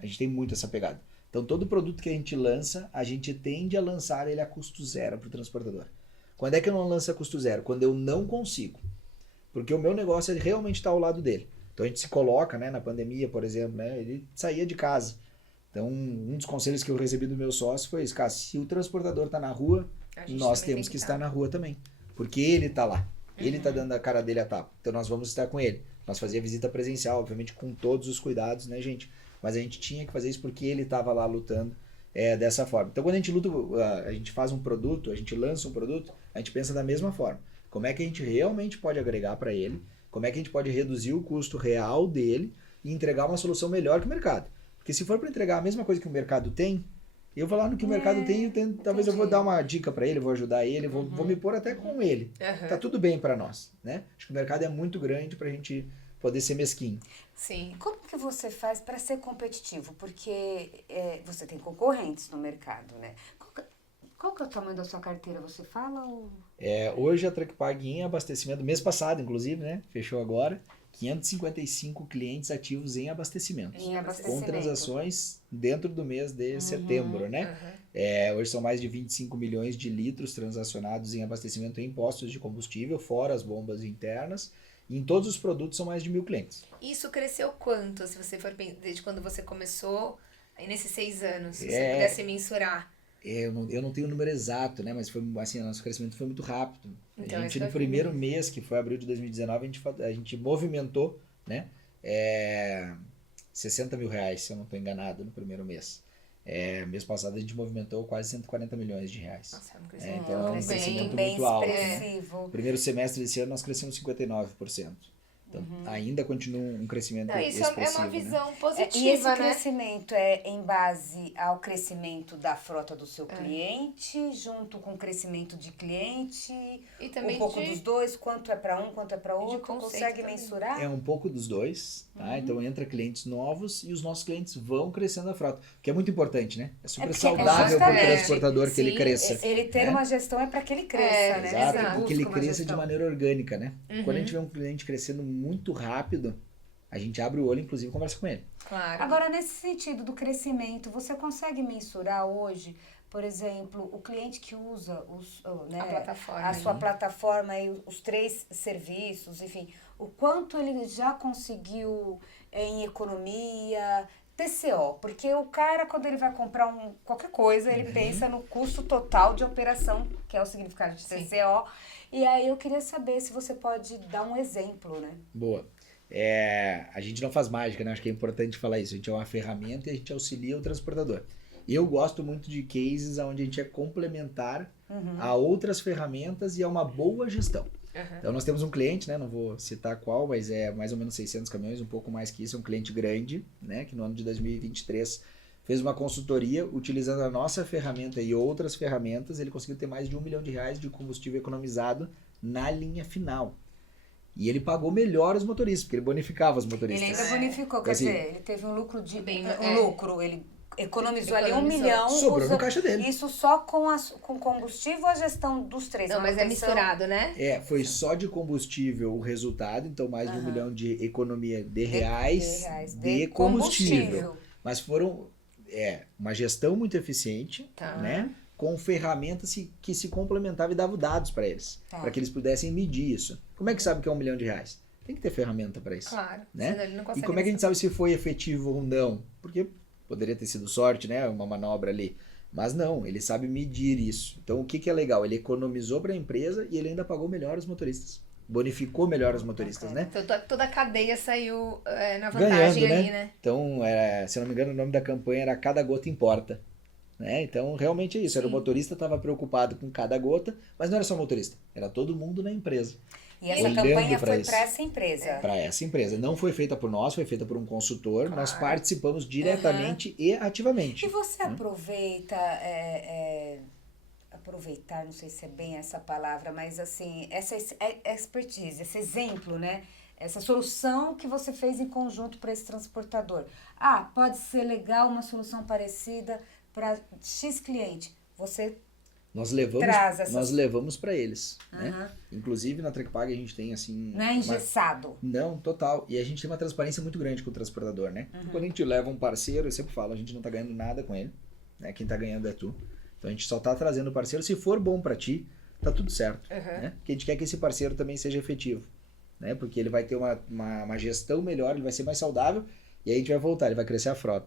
A gente tem muito essa pegada. Então todo produto que a gente lança, a gente tende a lançar ele a custo zero pro transportador. Quando é que eu não lanço a custo zero? Quando eu não consigo. Porque o meu negócio ele realmente está ao lado dele. Então a gente se coloca, né, na pandemia, por exemplo, né, ele saía de casa. Então um dos conselhos que eu recebi do meu sócio foi isso, cara, se o transportador está na rua, A gente nós também temos tem que que estar tá. na rua também. Porque ele está lá. Ele está dando a cara dele a tapa. Então nós vamos estar com ele. Nós fazia visita presencial, obviamente com todos os cuidados, né, gente? Mas a gente tinha que fazer isso porque ele estava lá lutando dessa forma. Então quando a gente luta, a gente faz um produto, a gente lança um produto, a gente pensa da mesma forma. Como é que a gente realmente pode agregar para ele? Como é que a gente pode reduzir o custo real dele e entregar uma solução melhor que o mercado? Porque se for para entregar a mesma coisa que o mercado tem, eu vou lá no que o mercado tem, talvez eu vou dar uma dica para ele, vou ajudar ele, vou me pôr até com ele. Tá tudo bem para nós, né? Acho que o mercado é muito grande para a gente poder ser mesquinho. Sim. Como que você faz para ser competitivo? Porque você tem concorrentes no mercado, né? Qual que é o tamanho da sua carteira? Você fala ou... Hoje a Truckpag em abastecimento, mês passado inclusive, né? Fechou agora, 555 clientes ativos em abastecimento. Em Com abastecimento. transações dentro do mês de setembro, né? Hoje são mais de 25 milhões de litros transacionados em abastecimento em postos de combustível, fora as bombas internas. E em todos os produtos são mais de 1.000 clientes. Isso cresceu quanto, se você for desde quando você começou, aí nesses 6 anos, se você pudesse mensurar? Eu não tenho o número exato, né? Mas foi assim, nosso crescimento foi muito rápido. Então, A gente, isso no foi primeiro mês, que foi abril de 2019, a gente movimentou, né? 60 mil reais, se eu não estou enganado, no primeiro mês. Mês passado a gente movimentou quase 140 milhões de reais. Nossa, é um crescimento Então, é um bem... crescimento bem muito alto. expressivo. Primeiro semestre desse ano nós crescemos 59%. Então, ainda continua um crescimento Não, isso expressivo. é uma né? visão E esse positiva, né? crescimento é em base ao crescimento da frota do seu cliente, junto com o crescimento de cliente, E também um pouco de- dos dois, quanto é para um, quanto é para outro, conceito consegue também. mensurar? É um pouco dos dois, tá? Então entra clientes novos e os nossos clientes vão crescendo a frota. O que é muito importante, né? É super porque saudável para o justamente, transportador que ele sim, cresça. Ele ter né? uma gestão é para que ele cresça, né? Exato, Ele e que ele busca uma cresça de gestão. maneira orgânica, né? Quando a gente vê um cliente crescendo muito rápido, a gente abre o olho, inclusive, e conversa com ele. Claro. Agora, nesse sentido do crescimento, você consegue mensurar hoje, por exemplo, o cliente que usa A plataforma, a sua né? plataforma e os 3 serviços, enfim, o quanto ele já conseguiu em economia, TCO, porque o cara, quando ele vai comprar qualquer coisa, ele pensa no custo total de operação, que é o significado de Sim. TCO, e aí eu queria saber se você pode dar um exemplo, né? Boa. A gente não faz mágica, né? Acho que é importante falar isso. A gente é uma ferramenta e a gente auxilia o transportador. Eu gosto muito de cases onde a gente é complementar a outras ferramentas e a uma boa gestão. Então nós temos um cliente, né? Não vou citar qual, mas é mais ou menos 600 caminhões, um pouco mais que isso. É um cliente grande, né? Que no ano de 2023 fez uma consultoria utilizando a nossa ferramenta e outras ferramentas. Ele conseguiu ter mais de R$1 milhão de combustível economizado na linha final. E ele pagou melhor os motoristas, porque ele bonificava os motoristas. Ele ainda bonificou, quer Assim, dizer, ele teve um lucro ele economizou ali R$1 Economizou. milhão. Sobrou no caixa dele. Isso só com combustível ou a gestão dos 3? Não, mas é manutenção? misturado, né? Foi só de combustível o resultado, então mais de R$1 milhão de economia de reais de combustível. Mas foram uma gestão muito eficiente, Tá. né? com ferramentas que se complementavam e davam dados para eles, Tá. para que eles pudessem medir isso. Como é que sabe que é R$ 1 milhão? Tem que ter ferramenta para isso. Claro. Né? Senão ele não E consegue como é que a gente saber. sabe se foi efetivo ou não? Porque poderia ter sido sorte, né? Uma manobra ali. Mas não, ele sabe medir isso. Então o que é legal? Ele economizou para a empresa e ele ainda pagou melhor os motoristas. Bonificou melhor os motoristas, né? Então, toda a cadeia saiu na Ganhando, vantagem né? ali, né? Então, se eu não me engano, o nome da campanha era Cada Gota Importa. Né? Então, realmente é isso. Era o Sim. motorista estava preocupado com cada gota, mas não era só o motorista, era todo mundo na empresa. E essa Olhando campanha pra foi isso. para essa empresa. Para essa empresa. Não foi feita por nós, foi feita por um consultor. Nós Claro. participamos diretamente e ativamente. E você aproveita, aproveitar, não sei se é bem essa palavra, mas assim, essa expertise, esse exemplo, né? Essa solução que você fez em conjunto para esse transportador. Ah, pode ser legal uma solução parecida para X cliente. Você Nós levamos, traz essas- nós levamos para eles. Né? Aham. Inclusive na Trecpag a gente tem assim. não é engessado. Não, total. E a gente tem uma transparência muito grande com o transportador, né? Quando a gente leva um parceiro, eu sempre falo, a gente não tá ganhando nada com ele, né? Quem tá ganhando é tu. Então a gente só tá trazendo o parceiro. Se for bom para ti, tá tudo certo. Né? Porque a gente quer que esse parceiro também seja efetivo. Né? Porque ele vai ter uma gestão melhor, ele vai ser mais saudável e aí a gente vai voltar, ele vai crescer a frota.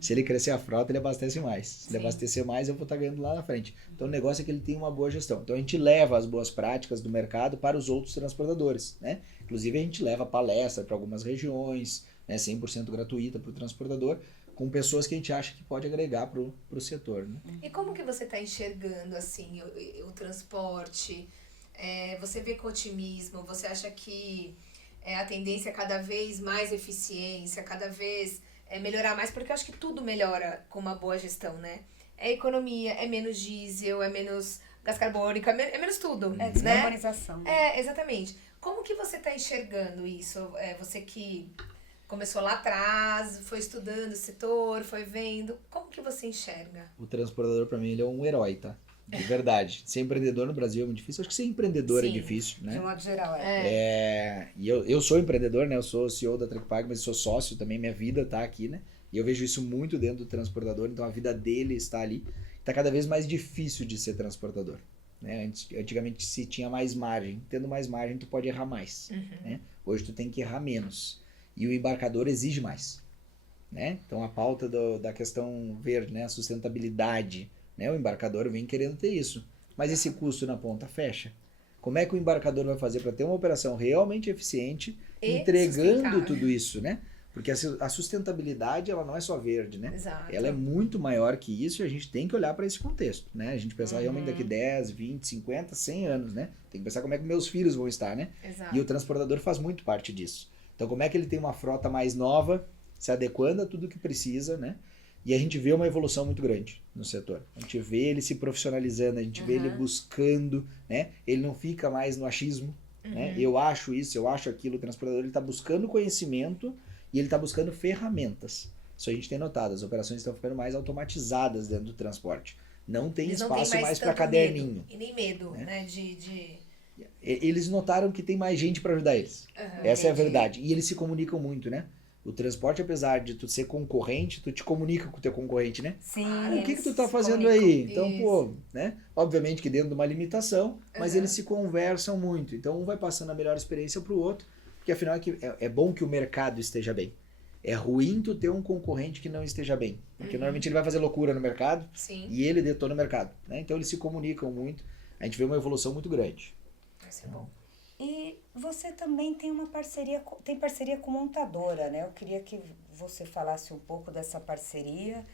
Se ele crescer a frota, ele abastece mais. Se ele abastecer mais, eu vou estar ganhando lá na frente. Então o negócio é que ele tem uma boa gestão. Então a gente leva as boas práticas do mercado para os outros transportadores. Né? Inclusive a gente leva palestra para algumas regiões, né? 100% gratuita para o transportador, com pessoas que a gente acha que pode agregar para o setor. Né? E como que você está enxergando assim o transporte? Você vê com otimismo? Você acha que a tendência é cada vez mais eficiência, cada vez melhorar mais? Porque eu acho que tudo melhora com uma boa gestão, né? É economia, é menos diesel, é menos gás carbônico, é menos tudo, É né? descarbonização. Exatamente. Como que você está enxergando isso? Você que começou lá atrás, foi estudando o setor, foi vendo. Como que você enxerga? O transportador, para mim, ele é um herói, tá? De verdade. Ser empreendedor no Brasil é muito difícil. Acho que ser empreendedor é Sim. difícil, né? De modo geral, E eu sou empreendedor, né? Eu sou CEO da Trecpag, mas eu sou sócio também, minha vida tá aqui, né? E eu vejo isso muito dentro do transportador, então a vida dele está ali. Tá cada vez mais difícil de ser transportador. Né? Antigamente se tinha mais margem. Tendo mais margem, tu pode errar mais. Né? Hoje tu tem que errar menos. E o embarcador exige mais. Né? Então a pauta da questão verde, né? A sustentabilidade, né? O embarcador vem querendo ter isso. Mas esse custo na ponta fecha. Como é que o embarcador vai fazer para ter uma operação realmente eficiente, E entregando sustentável. tudo isso, né? Porque a sustentabilidade, ela não é só verde, né? Exato. Ela é muito maior que isso e a gente tem que olhar para esse contexto, né? A gente pensar realmente daqui 10, 20, 50, 100 anos, né? Tem que pensar como é que meus filhos vão estar, né? Exato. E o transportador faz muito parte disso. Então, como é que ele tem uma frota mais nova, se adequando a tudo que precisa, né? E a gente vê uma evolução muito grande no setor. A gente vê ele se profissionalizando, a gente vê ele buscando, né? Ele não fica mais no achismo, né? Eu acho isso, eu acho aquilo. O transportador ele está buscando conhecimento e ele está buscando ferramentas. Isso a gente tem notado. As operações estão ficando mais automatizadas dentro do transporte. Não tem Eles não espaço têm mais para tanto caderninho. medo, e nem medo, né? De... Eles notaram que tem mais gente para ajudar eles. Essa é a verdade. E eles se comunicam muito, né? O transporte, apesar de tu ser concorrente, tu te comunica com o teu concorrente, né? Sim. O que tu tá eles fazendo comunicam. aí? Então, Isso. pô, né? Obviamente que dentro de uma limitação, mas eles se conversam muito. Então, um vai passando a melhor experiência pro outro, porque afinal é bom que o mercado esteja bem. É ruim tu ter um concorrente que não esteja bem, porque normalmente ele vai fazer loucura no mercado Sim, e ele detona o mercado, né? Então, eles se comunicam muito. A gente vê uma evolução muito grande. vai ser bom. E você também tem uma parceria, tem parceria com montadora, né? Eu queria que você falasse um pouco dessa parceria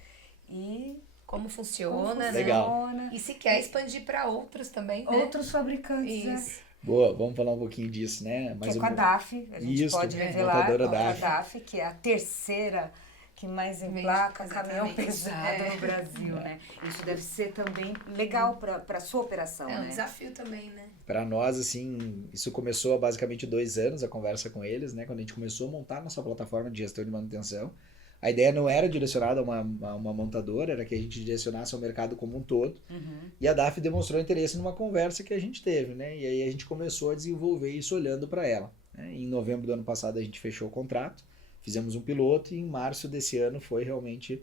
e Como como funciona, né? Legal. funciona. E se quer expandir para outros também, né? Outros fabricantes, né? Isso. Boa, vamos falar um pouquinho disso, né? Que é com a DAF, a gente Isso, pode a revelar, montadora a DAF. DAF, que é a terceira que mais emplaca caminhão exatamente. pesado no Brasil, né? Isso deve ser também legal para sua operação, É um né? desafio também, né? Para nós, assim, isso começou há basicamente 2 anos, a conversa com eles, né? Quando a gente começou a montar nossa plataforma de gestão de manutenção. A ideia não era direcionada a uma montadora, era que a gente direcionasse ao mercado como um todo. E a DAF demonstrou interesse numa conversa que a gente teve, né? E aí a gente começou a desenvolver isso olhando para ela. Né? Em novembro do ano passado a gente fechou o contrato, fizemos um piloto e em março desse ano foi realmente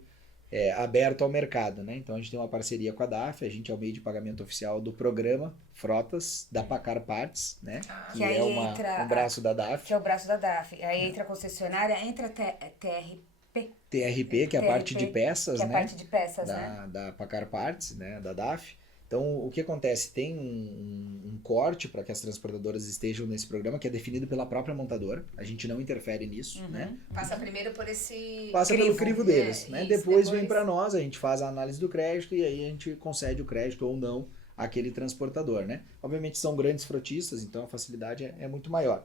aberto ao mercado, né? Então a gente tem uma parceria com a DAF, a gente é o meio de pagamento oficial do programa Frotas da Pacar Parts, né? Que Que aí é entra um braço da DAF. que é o braço da DAF. Aí entra a concessionária, entra TRP, TRP, que é a parte de TRP, peças, que é a né? parte de peças, né? Da Pacar Parts, né? Da DAF. Então, o que acontece? Tem um corte para que as transportadoras estejam nesse programa, que é definido pela própria montadora. A gente não interfere nisso, né? Passa primeiro por esse... Passa pelo crivo deles, né? Isso, Depois vem para nós, a gente faz a análise do crédito e aí a gente concede o crédito ou não àquele transportador, né? Obviamente são grandes frotistas, então a facilidade é muito maior.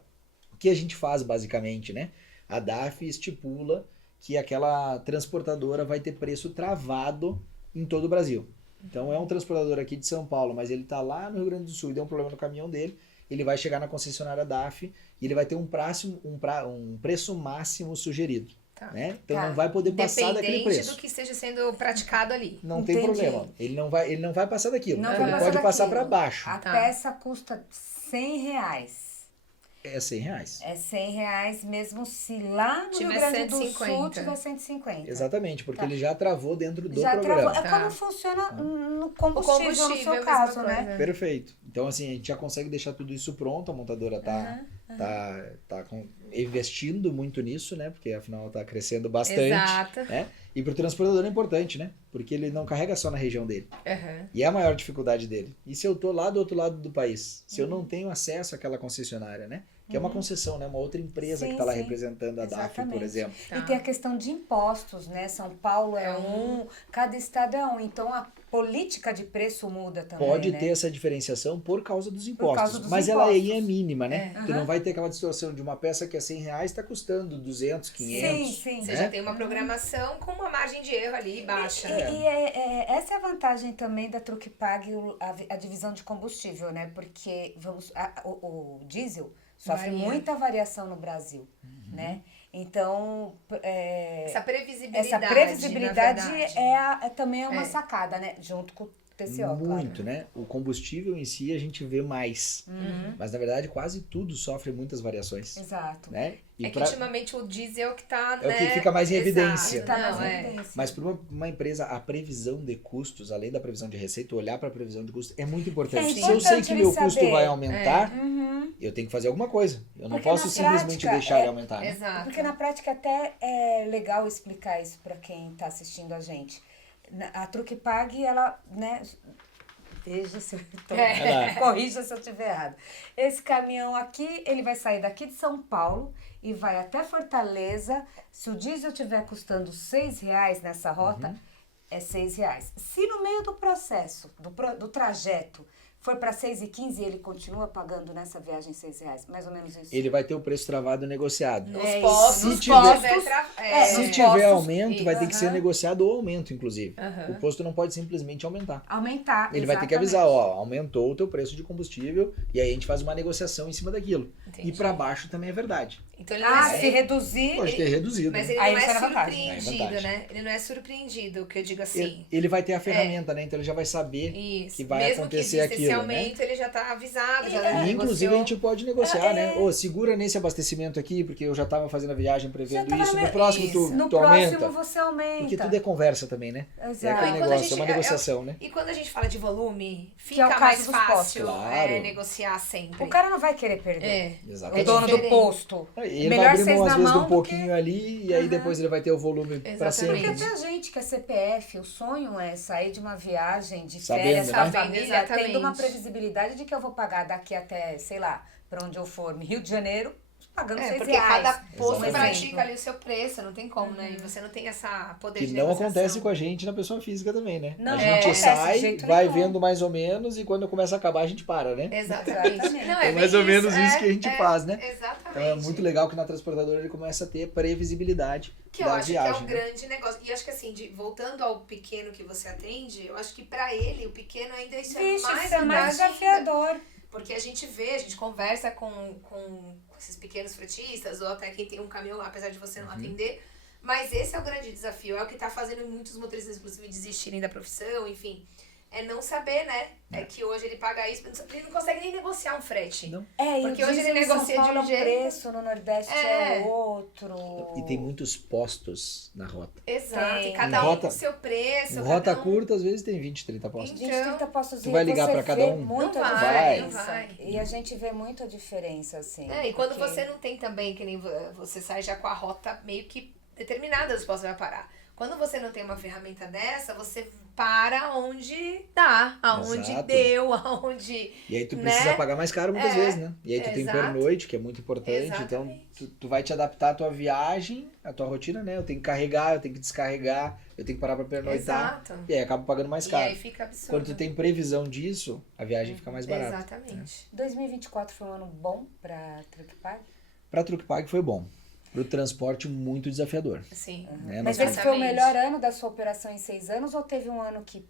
O que a gente faz basicamente, né? A DAF estipula que aquela transportadora vai ter preço travado em todo o Brasil. Então é um transportador aqui de São Paulo, mas ele está lá no Rio Grande do Sul e deu um problema no caminhão dele, ele vai chegar na concessionária DAF e ele vai ter um preço máximo sugerido. Tá. Né? Então Tá. não vai poder passar daquele Independente preço. do que esteja sendo praticado ali. Não tem Entendi. problema. Ele não vai passar daquilo. Não Então, vai ele passar pode passar daquilo. para baixo. A Tá. peça custa R$100. É R$100. É R$100 mesmo se lá no Tiver Rio Grande do 150. Sul tiver 150. Exatamente, porque Tá. ele já travou dentro do Já programa. travou. É Tá. como funciona no O combustível, no combustível, seu a mesma caso, coisa. né? Perfeito. Então, assim, a gente já consegue deixar tudo isso pronto, a montadora tá investindo muito nisso, né? Porque afinal tá crescendo bastante. Exato. Né? E pro transportador é importante, né? Porque ele não carrega só na região dele. Uhum. E é a maior dificuldade dele. E se eu tô lá do outro lado do país? Se eu não tenho acesso àquela concessionária, né? Que é uma concessão, né? Uma outra empresa Sim, que tá lá sim. representando a DAF, por Exatamente. exemplo. Tá. E tem a questão de impostos, né? São Paulo é cada estado é um. Então a política de preço muda também. Pode né? ter essa diferenciação por causa dos impostos. causa dos mas ela aí impostos. é mínima, né? É. Tu não vai ter aquela distorção de uma peça que é R$100 está custando 200, 500. Sim, sim. Você né? já tem uma programação com uma margem de erro ali baixa. Essa é a vantagem também da Truckpag, a divisão de combustível, né? Porque o diesel sofre Varia. muita variação no Brasil, né? Então, Essa previsibilidade. essa previsibilidade na verdade. também é uma É. sacada, né? Junto com o TCO, Muito, claro. né? O combustível em si a gente vê mais. Mas na verdade quase tudo sofre muitas variações. Exato. Né? E É que ultimamente o diesel que tá, É o que né? fica mais em Exato. evidência. Tá Não, mais é. evidência. Mas para uma empresa, a previsão de custos, além da previsão de receita, olhar para a previsão de custos é muito importante. É Se eu sei importante que meu ele custo saber. vai aumentar, Uhum. eu tenho que fazer alguma coisa. Eu não Porque posso na simplesmente prática, deixar ele aumentar. Né? Exato. Porque na prática até é legal explicar isso para quem está assistindo a gente. A Truckpag, ela, né? Veja se eu tô, corrija se eu estiver errado. Esse caminhão aqui, ele vai sair daqui de São Paulo e vai até Fortaleza. Se o diesel estiver custando R$6 nessa rota, é R$6. Se no meio do processo, do trajeto, for para 6,15 e ele continua pagando nessa viagem R$6, mais ou menos isso. Ele vai ter o preço travado e negociado. Nos É postos, isso. se Se tiver- tiver... Se nos tiver postos, aumento, vai ter que ser aham. negociado ou aumento, inclusive. Aham. O posto não pode simplesmente aumentar. Aumentar, Ele vai ter que exatamente. avisar, ó, aumentou o teu preço de combustível e aí a gente faz uma negociação em cima daquilo. Entendi. E para baixo também é verdade. Então ele não Ah, é... se reduzir... Pode ter reduzido. Mas né? ele Aí não isso é era vantagem. surpreendido, É vantagem. né? Ele não é surpreendido, que eu digo assim. Ele vai ter a ferramenta, né? Então ele já vai saber Isso. que vai Mesmo acontecer que exista esse aquilo, né? aumento, ele já tá avisado, já E, inclusive a gente pode negociar, É. né? Ô, segura nesse abastecimento aqui, porque eu já estava fazendo a viagem Já prevendo tava isso. no No meu- próximo isso. No tu aumenta. próximo você aumenta. Porque tudo é conversa também, né? É Exato. aquele E quando a negócio, gente- é uma negociação, né? E quando a gente fala de volume, Que é o fica caso mais dos fácil postos. Claro. negociar sempre. O cara não vai querer perder. É. O Exatamente. dono do diferente. posto. Ele Melhor vai abrir seis mão, às na vezes, de mão um do pouquinho ali, e aí depois ele vai ter o volume pra Exatamente. sempre. Porque né? até a gente que é CPF, o sonho é sair de uma viagem de Sabendo, férias com a né? família, Exatamente. tendo uma previsibilidade de que eu vou pagar daqui até, sei lá, pra onde eu for, no Rio de Janeiro, pagando R$6. Porque cada posto Exatamente. pratica ali o seu preço, não tem como, né? E você não tem essa poder Que de não negociação. acontece com a gente na pessoa física também, né? Não, a não gente acontece de sai, jeito vai nenhum. vendo mais ou menos e quando começa a acabar a gente para, né? Exatamente. Não, É mais bem ou menos isso que a gente faz, né? Exatamente. Então é muito legal que na transportadora ele começa a ter previsibilidade Que eu da acho viagem. que é um né? grande negócio. E acho que assim, voltando ao pequeno que você atende, eu acho que pra ele, o pequeno ainda isso Vixe, é mais isso é mais vantagem ainda. desafiador. Porque a gente vê, a gente conversa com esses pequenos fretistas, ou até quem tem um caminhão lá, apesar de você não atender. Mas esse é o grande desafio, é o que tá fazendo muitos motoristas, inclusive, desistirem da profissão, enfim. é não saber, né? É que hoje ele paga isso, ele não consegue nem negociar um frete. Não. Porque hoje ele negocia de um jeito. preço, no Nordeste é outro. E tem muitos postos na rota. Exato, Tem. e cada Em um rota- com seu preço. Em rota cada um... curta, às vezes tem 20, 30 postos. Então, 20, 30 postos tu vai ligar você pra cada vê um? muito Não a vai, diferença. não vai. E a gente vê muito a diferença, assim. E quando porque- você não tem também, que nem você sai já com a rota meio que determinada dos postos que vai parar. Quando você não tem uma ferramenta dessa, você para onde dá, aonde Exato. deu, aonde... E aí tu precisa Né? pagar mais caro muitas vezes, né? E aí tu tem Exato. pernoite, que é muito importante. Exatamente. Então tu vai te adaptar à tua viagem, à tua rotina, né? Eu tenho que carregar, eu tenho que descarregar, eu tenho que parar pra pernoitar. Exato. E aí acabo pagando mais E caro. aí fica absurdo. Quando tu tem previsão disso, a viagem fica mais barata. Exatamente. 2024 foi um ano bom pra TruckPag? Pra Truckpag foi bom. Pro transporte, muito desafiador. Sim. Né? Mas Nós- esse foi o Exatamente. melhor ano da sua operação em 6 anos ou teve um ano que...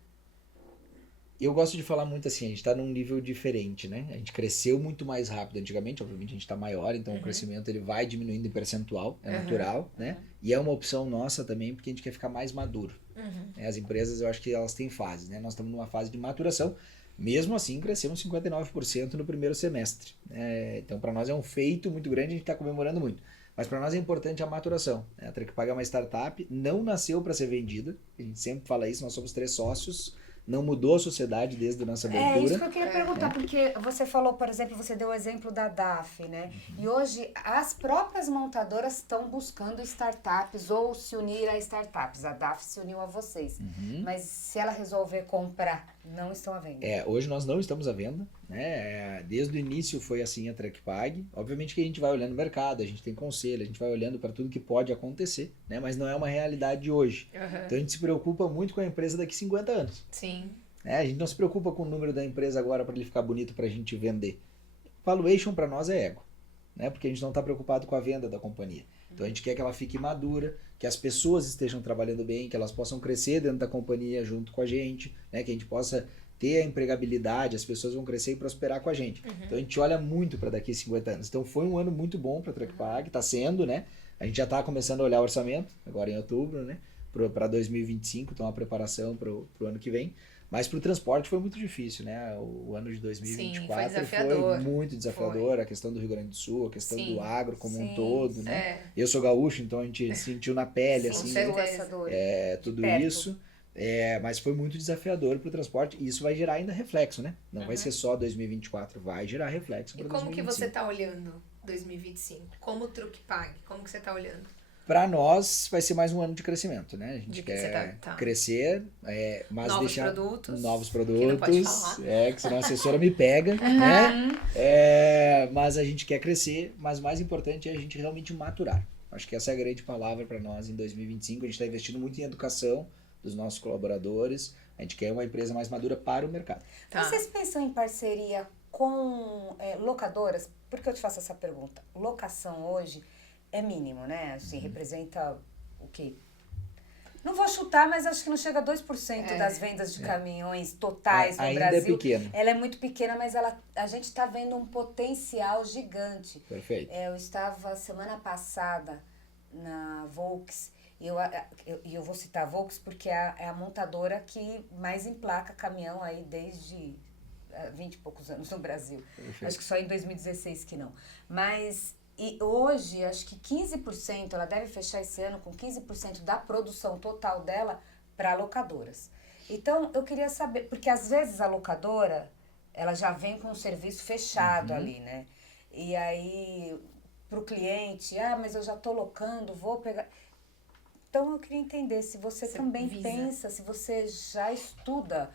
Eu gosto de falar muito assim, a gente tá num nível diferente, né? A gente cresceu muito mais rápido antigamente, obviamente a gente tá maior, então o crescimento ele vai diminuindo em percentual, é natural, né? E é uma opção nossa também, porque a gente quer ficar mais maduro. Né? As empresas, eu acho que elas têm fases, né? Nós estamos numa fase de maturação, mesmo assim crescemos 59% no primeiro semestre. Né? Então para nós é um feito muito grande, a gente está comemorando muito. Mas para nós é importante a maturação. Né? A TruckPag é uma startup, não nasceu para ser vendida, a gente sempre fala isso, nós somos 3 sócios, não mudou a sociedade desde a nossa É abertura. isso que eu queria perguntar, porque você falou, por exemplo, você deu o exemplo da DAF, né? E hoje as próprias montadoras estão buscando startups ou se unir a startups. A DAF se uniu a vocês. Mas se ela resolver comprar, não estão à venda. Hoje nós não estamos à venda, né? Desde o início foi assim a TruckPag. Obviamente que a gente vai olhando o mercado, a gente tem conselho, a gente vai olhando para tudo que pode acontecer, né? Mas não é uma realidade hoje. Então a gente se preocupa muito com a empresa daqui 50 anos. Sim. Né? A gente não se preocupa com o número da empresa agora para ele ficar bonito para a gente vender. Valuation para nós é ego, né? Porque a gente não está preocupado com a venda da companhia. Então a gente quer que ela fique madura, que as pessoas estejam trabalhando bem, que elas possam crescer dentro da companhia junto com a gente, né? Que a gente possa ter a empregabilidade, as pessoas vão crescer e prosperar com a gente. Então a gente olha muito para daqui 50 anos. Então foi um ano muito bom para a TruckPag, está sendo, né? A gente já está começando a olhar o orçamento, agora em outubro, né? Para 2025, então a preparação para o ano que vem. Mas para o transporte foi muito difícil, né? O ano de 2024 foi desafiador. muito desafiador. A questão do Rio Grande do Sul, a questão Sim. do agro como um Sim, todo, né? É. Eu sou gaúcho, então a gente sentiu na pele, Sim, assim, certeza. essa dor. tudo perto. isso. Mas foi muito desafiador para o transporte e isso vai gerar ainda reflexo, né? Não vai ser só 2024, vai gerar reflexo E para como que 2025. você tá olhando 2025? Como o TruckPag? Como que você tá olhando? Para nós vai ser mais um ano de crescimento, né? A gente De que quer você tá. crescer, mas Novos deixar produtos, novos que não produtos, pode falar. que senão a assessora me pega, né? Mas a gente quer crescer, mas o mais importante é a gente realmente maturar. Acho que essa é a grande palavra para nós em 2025. A gente está investindo muito em educação dos nossos colaboradores. A gente quer uma empresa mais madura para o mercado. Tá. Vocês pensam em parceria com locadoras? Por que eu te faço essa pergunta? Locação hoje é mínimo, né? Assim, representa o quê? Não vou chutar, mas acho que não chega a 2% das vendas de caminhões totais no Ainda Brasil. é pequeno. Ela é muito pequena, mas a gente está vendo um potencial gigante. Perfeito. Eu estava semana passada na Volks, e eu vou citar a Volks porque é a montadora que mais emplaca caminhão aí desde 20 e poucos anos no Brasil. Perfeito. Acho que só em 2016 que não. Mas e hoje, acho que 15%, ela deve fechar esse ano com 15% da produção total dela para locadoras. Então, eu queria saber, porque às vezes a locadora, ela já vem com o serviço fechado ali, né? E aí, pro cliente, mas eu já tô locando, vou pegar... Então, eu queria entender se você também visa. pensa, se você já estuda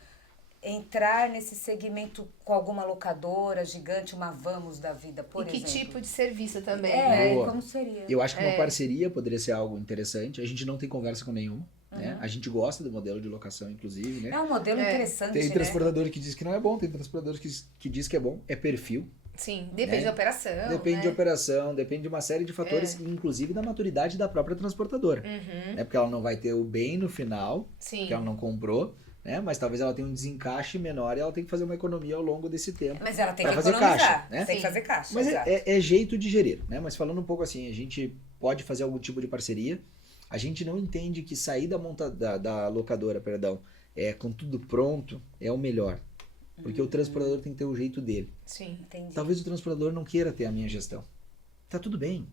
entrar nesse segmento com alguma locadora gigante, uma Vamos da vida, por E que exemplo. tipo de serviço também, É, né? Boa. como seria? Eu acho que uma parceria poderia ser algo interessante. A gente não tem conversa com nenhuma. Né? A gente gosta do modelo de locação, inclusive. Né? É um modelo interessante, Tem né? transportador que diz que não é bom, tem transportador que diz que é bom. É perfil. Sim, depende Né? da operação, Depende né? de operação, depende de uma série de fatores, inclusive da maturidade da própria transportadora. Né? Porque ela não vai ter o bem no final, Sim. que ela não comprou, né? Mas talvez ela tenha um desencaixe menor e ela tem que fazer uma economia ao longo desse tempo. Mas ela tem Pra que fazer economizar, caixa, né? Tem que Sim. fazer caixa, Mas exato. é jeito de gerir, né? Mas falando um pouco assim, a gente pode fazer algum tipo de parceria. A gente não entende que sair da locadora, com tudo pronto, é o melhor. Porque o transportador tem que ter o jeito dele. Sim. Entendi. Talvez o transportador não queira ter a minha gestão. Tá tudo bem.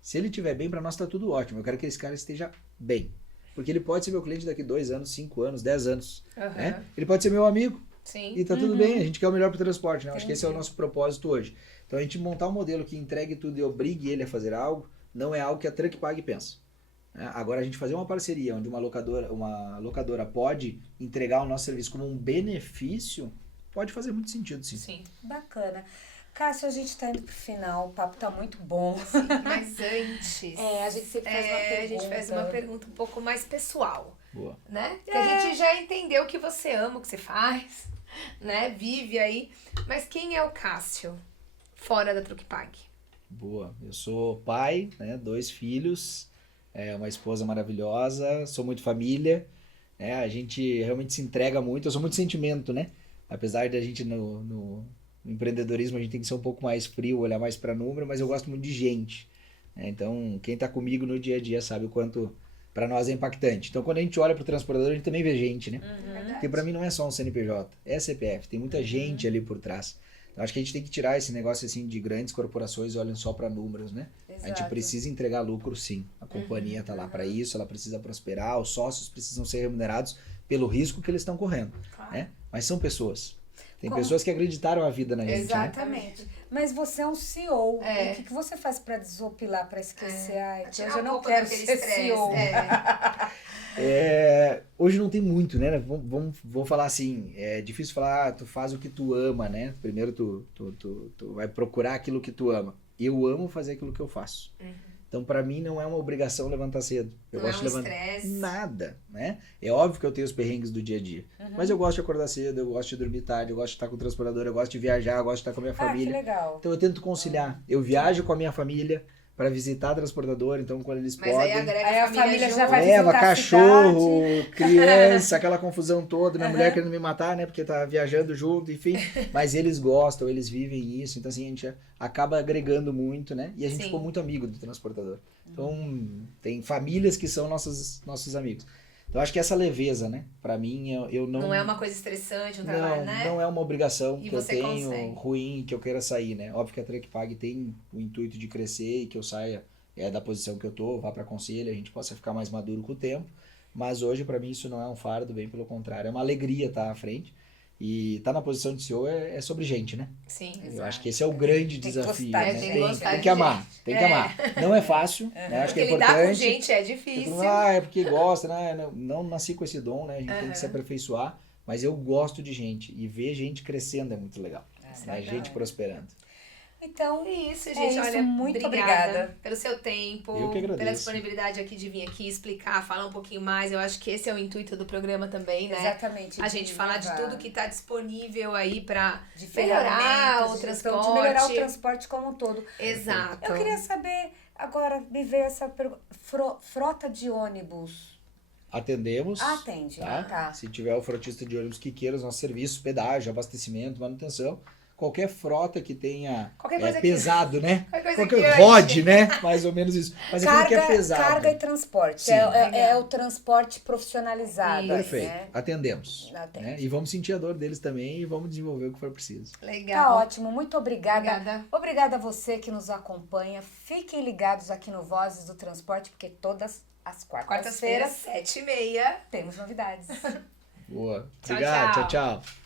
Se ele estiver bem, para nós tá tudo ótimo. Eu quero que esse cara esteja bem. Porque ele pode ser meu cliente daqui 2 anos, 5 anos, 10 anos. Né? Ele pode ser meu amigo. Sim. E tá tudo bem. A gente quer o melhor para o transporte. Né? Acho que esse é o Entendi. nosso propósito hoje. Então a gente montar um modelo que entregue tudo e obrigue ele a fazer algo, não é algo que a Truckpag pensa. Né? Agora a gente fazer uma parceria onde uma locadora pode entregar o nosso serviço como um benefício, pode fazer muito sentido, sim. Sim. Bacana. Cássio, a gente tá indo pro final, o papo tá muito bom. Mas antes... A gente sempre faz uma pergunta. A gente faz uma pergunta um pouco mais pessoal, Boa. né? Porque a gente já entendeu o que você ama, o que você faz, né? Vive aí. Mas quem é o Cássio fora da Truckpag? Boa. Eu sou pai, né? 2 filhos, uma esposa maravilhosa, sou muito família, né? A gente realmente se entrega muito, eu sou muito sentimento, né? Apesar de a gente no empreendedorismo a gente tem que ser um pouco mais frio, olhar mais para número, mas eu gosto muito de gente. Né? Então, quem está comigo no dia a dia sabe o quanto para nós é impactante. Então, quando a gente olha para o transportador, a gente também vê gente, né? Porque para mim não é só um CNPJ, é CPF, tem muita gente ali por trás. Então, acho que a gente tem que tirar esse negócio assim de grandes corporações e olham só para números, né? A gente precisa entregar lucro, sim. A companhia está lá para isso, ela precisa prosperar, os sócios precisam ser remunerados pelo risco que eles estão correndo, né? Mas são pessoas. Tem pessoas que acreditaram a vida na gente, né? Exatamente. Mas você é um CEO. É. E o que você faz pra desopilar, pra esquecer? Ai, Pra hoje tirar eu um não pouco quero daquele ser estresse. CEO. Hoje não tem muito, né? Vamos falar assim, é difícil falar, tu faz o que tu ama, né? Primeiro tu vai procurar aquilo que tu ama. Eu amo fazer aquilo que eu faço. Então, pra mim, não é uma obrigação levantar cedo. Eu Não gosto é um de levantar estresse. nada, né? É óbvio que eu tenho os perrengues do dia a dia. Mas eu gosto de acordar cedo, eu gosto de dormir tarde, eu gosto de estar com o transportador, eu gosto de viajar, eu gosto de estar com a minha Que família. legal. Então eu tento conciliar. Eu viajo com a minha família para visitar a transportadora, então quando eles Mas aí podem, agrega Aí a a família junto. já vai leva visitar a cachorro, criança, aquela confusão toda, minha mulher querendo me matar, né, porque tá viajando junto, enfim. Mas eles gostam, eles vivem isso, então assim a gente acaba agregando muito, né? E a gente Sim. ficou muito amigo do transportador. Então tem famílias que são nossos amigos. Então acho que essa leveza, né? Para mim eu não Não é uma coisa estressante, um trabalho, né? não é uma obrigação E que eu você tenho consegue. ruim, que eu queira sair, né? Óbvio que a Truckpag tem o intuito de crescer e que eu saia da posição que eu tô, vá para conselho, a gente possa ficar mais maduro com o tempo. Mas hoje, para mim, isso não é um fardo, bem pelo contrário. É uma alegria estar à frente. E estar na posição de CEO é sobre gente, né? Sim. Eu acho que esse é o grande Tem que desafio. gostar Né? de gente. Tem que gostar Tem de que amar, gente. tem que amar. Não é fácil, né? Acho que Porque é lidar com importante. gente é Porque difícil. todo mundo, é porque gosta, né? Não nasci com esse dom, né? A gente tem que se aperfeiçoar. Mas eu gosto de gente. E ver gente crescendo é muito legal. Né? Gente prosperando. Então, É isso, é gente. isso, Olha, muito obrigada obrigada. pelo seu tempo, Eu que agradeço. pela disponibilidade aqui de vir aqui explicar, falar um pouquinho mais. Eu acho que esse é o intuito do programa também, né? Exatamente. A gente falar de tudo que está disponível aí para de melhorar ferramentas, o de gestão, transporte. de melhorar o transporte como um todo. Exato. Eu queria saber, agora, me veio essa pergunta, frota de ônibus. Atendemos. Atende, tá. Se tiver o frotista de ônibus que queira os nossos serviços, pedágio, abastecimento, manutenção, qualquer frota que tenha Qualquer coisa pesado, né? Qualquer coisa Qualquer que rode, né? Mais ou menos isso. Mas aquilo que é pesado. Carga e transporte. Sim. É o transporte profissionalizado. aí, Perfeito. né? Atendemos. Atende. Né? E vamos sentir a dor deles também e vamos desenvolver o que for preciso. Legal. Tá ótimo, muito obrigada. Obrigada. Obrigada a você que nos acompanha. Fiquem ligados aqui no Vozes do Transporte, porque todas as Quarta-feira, quartas-feiras 7h30. temos novidades. Boa. Tchau, Obrigado. tchau. Tchau, tchau.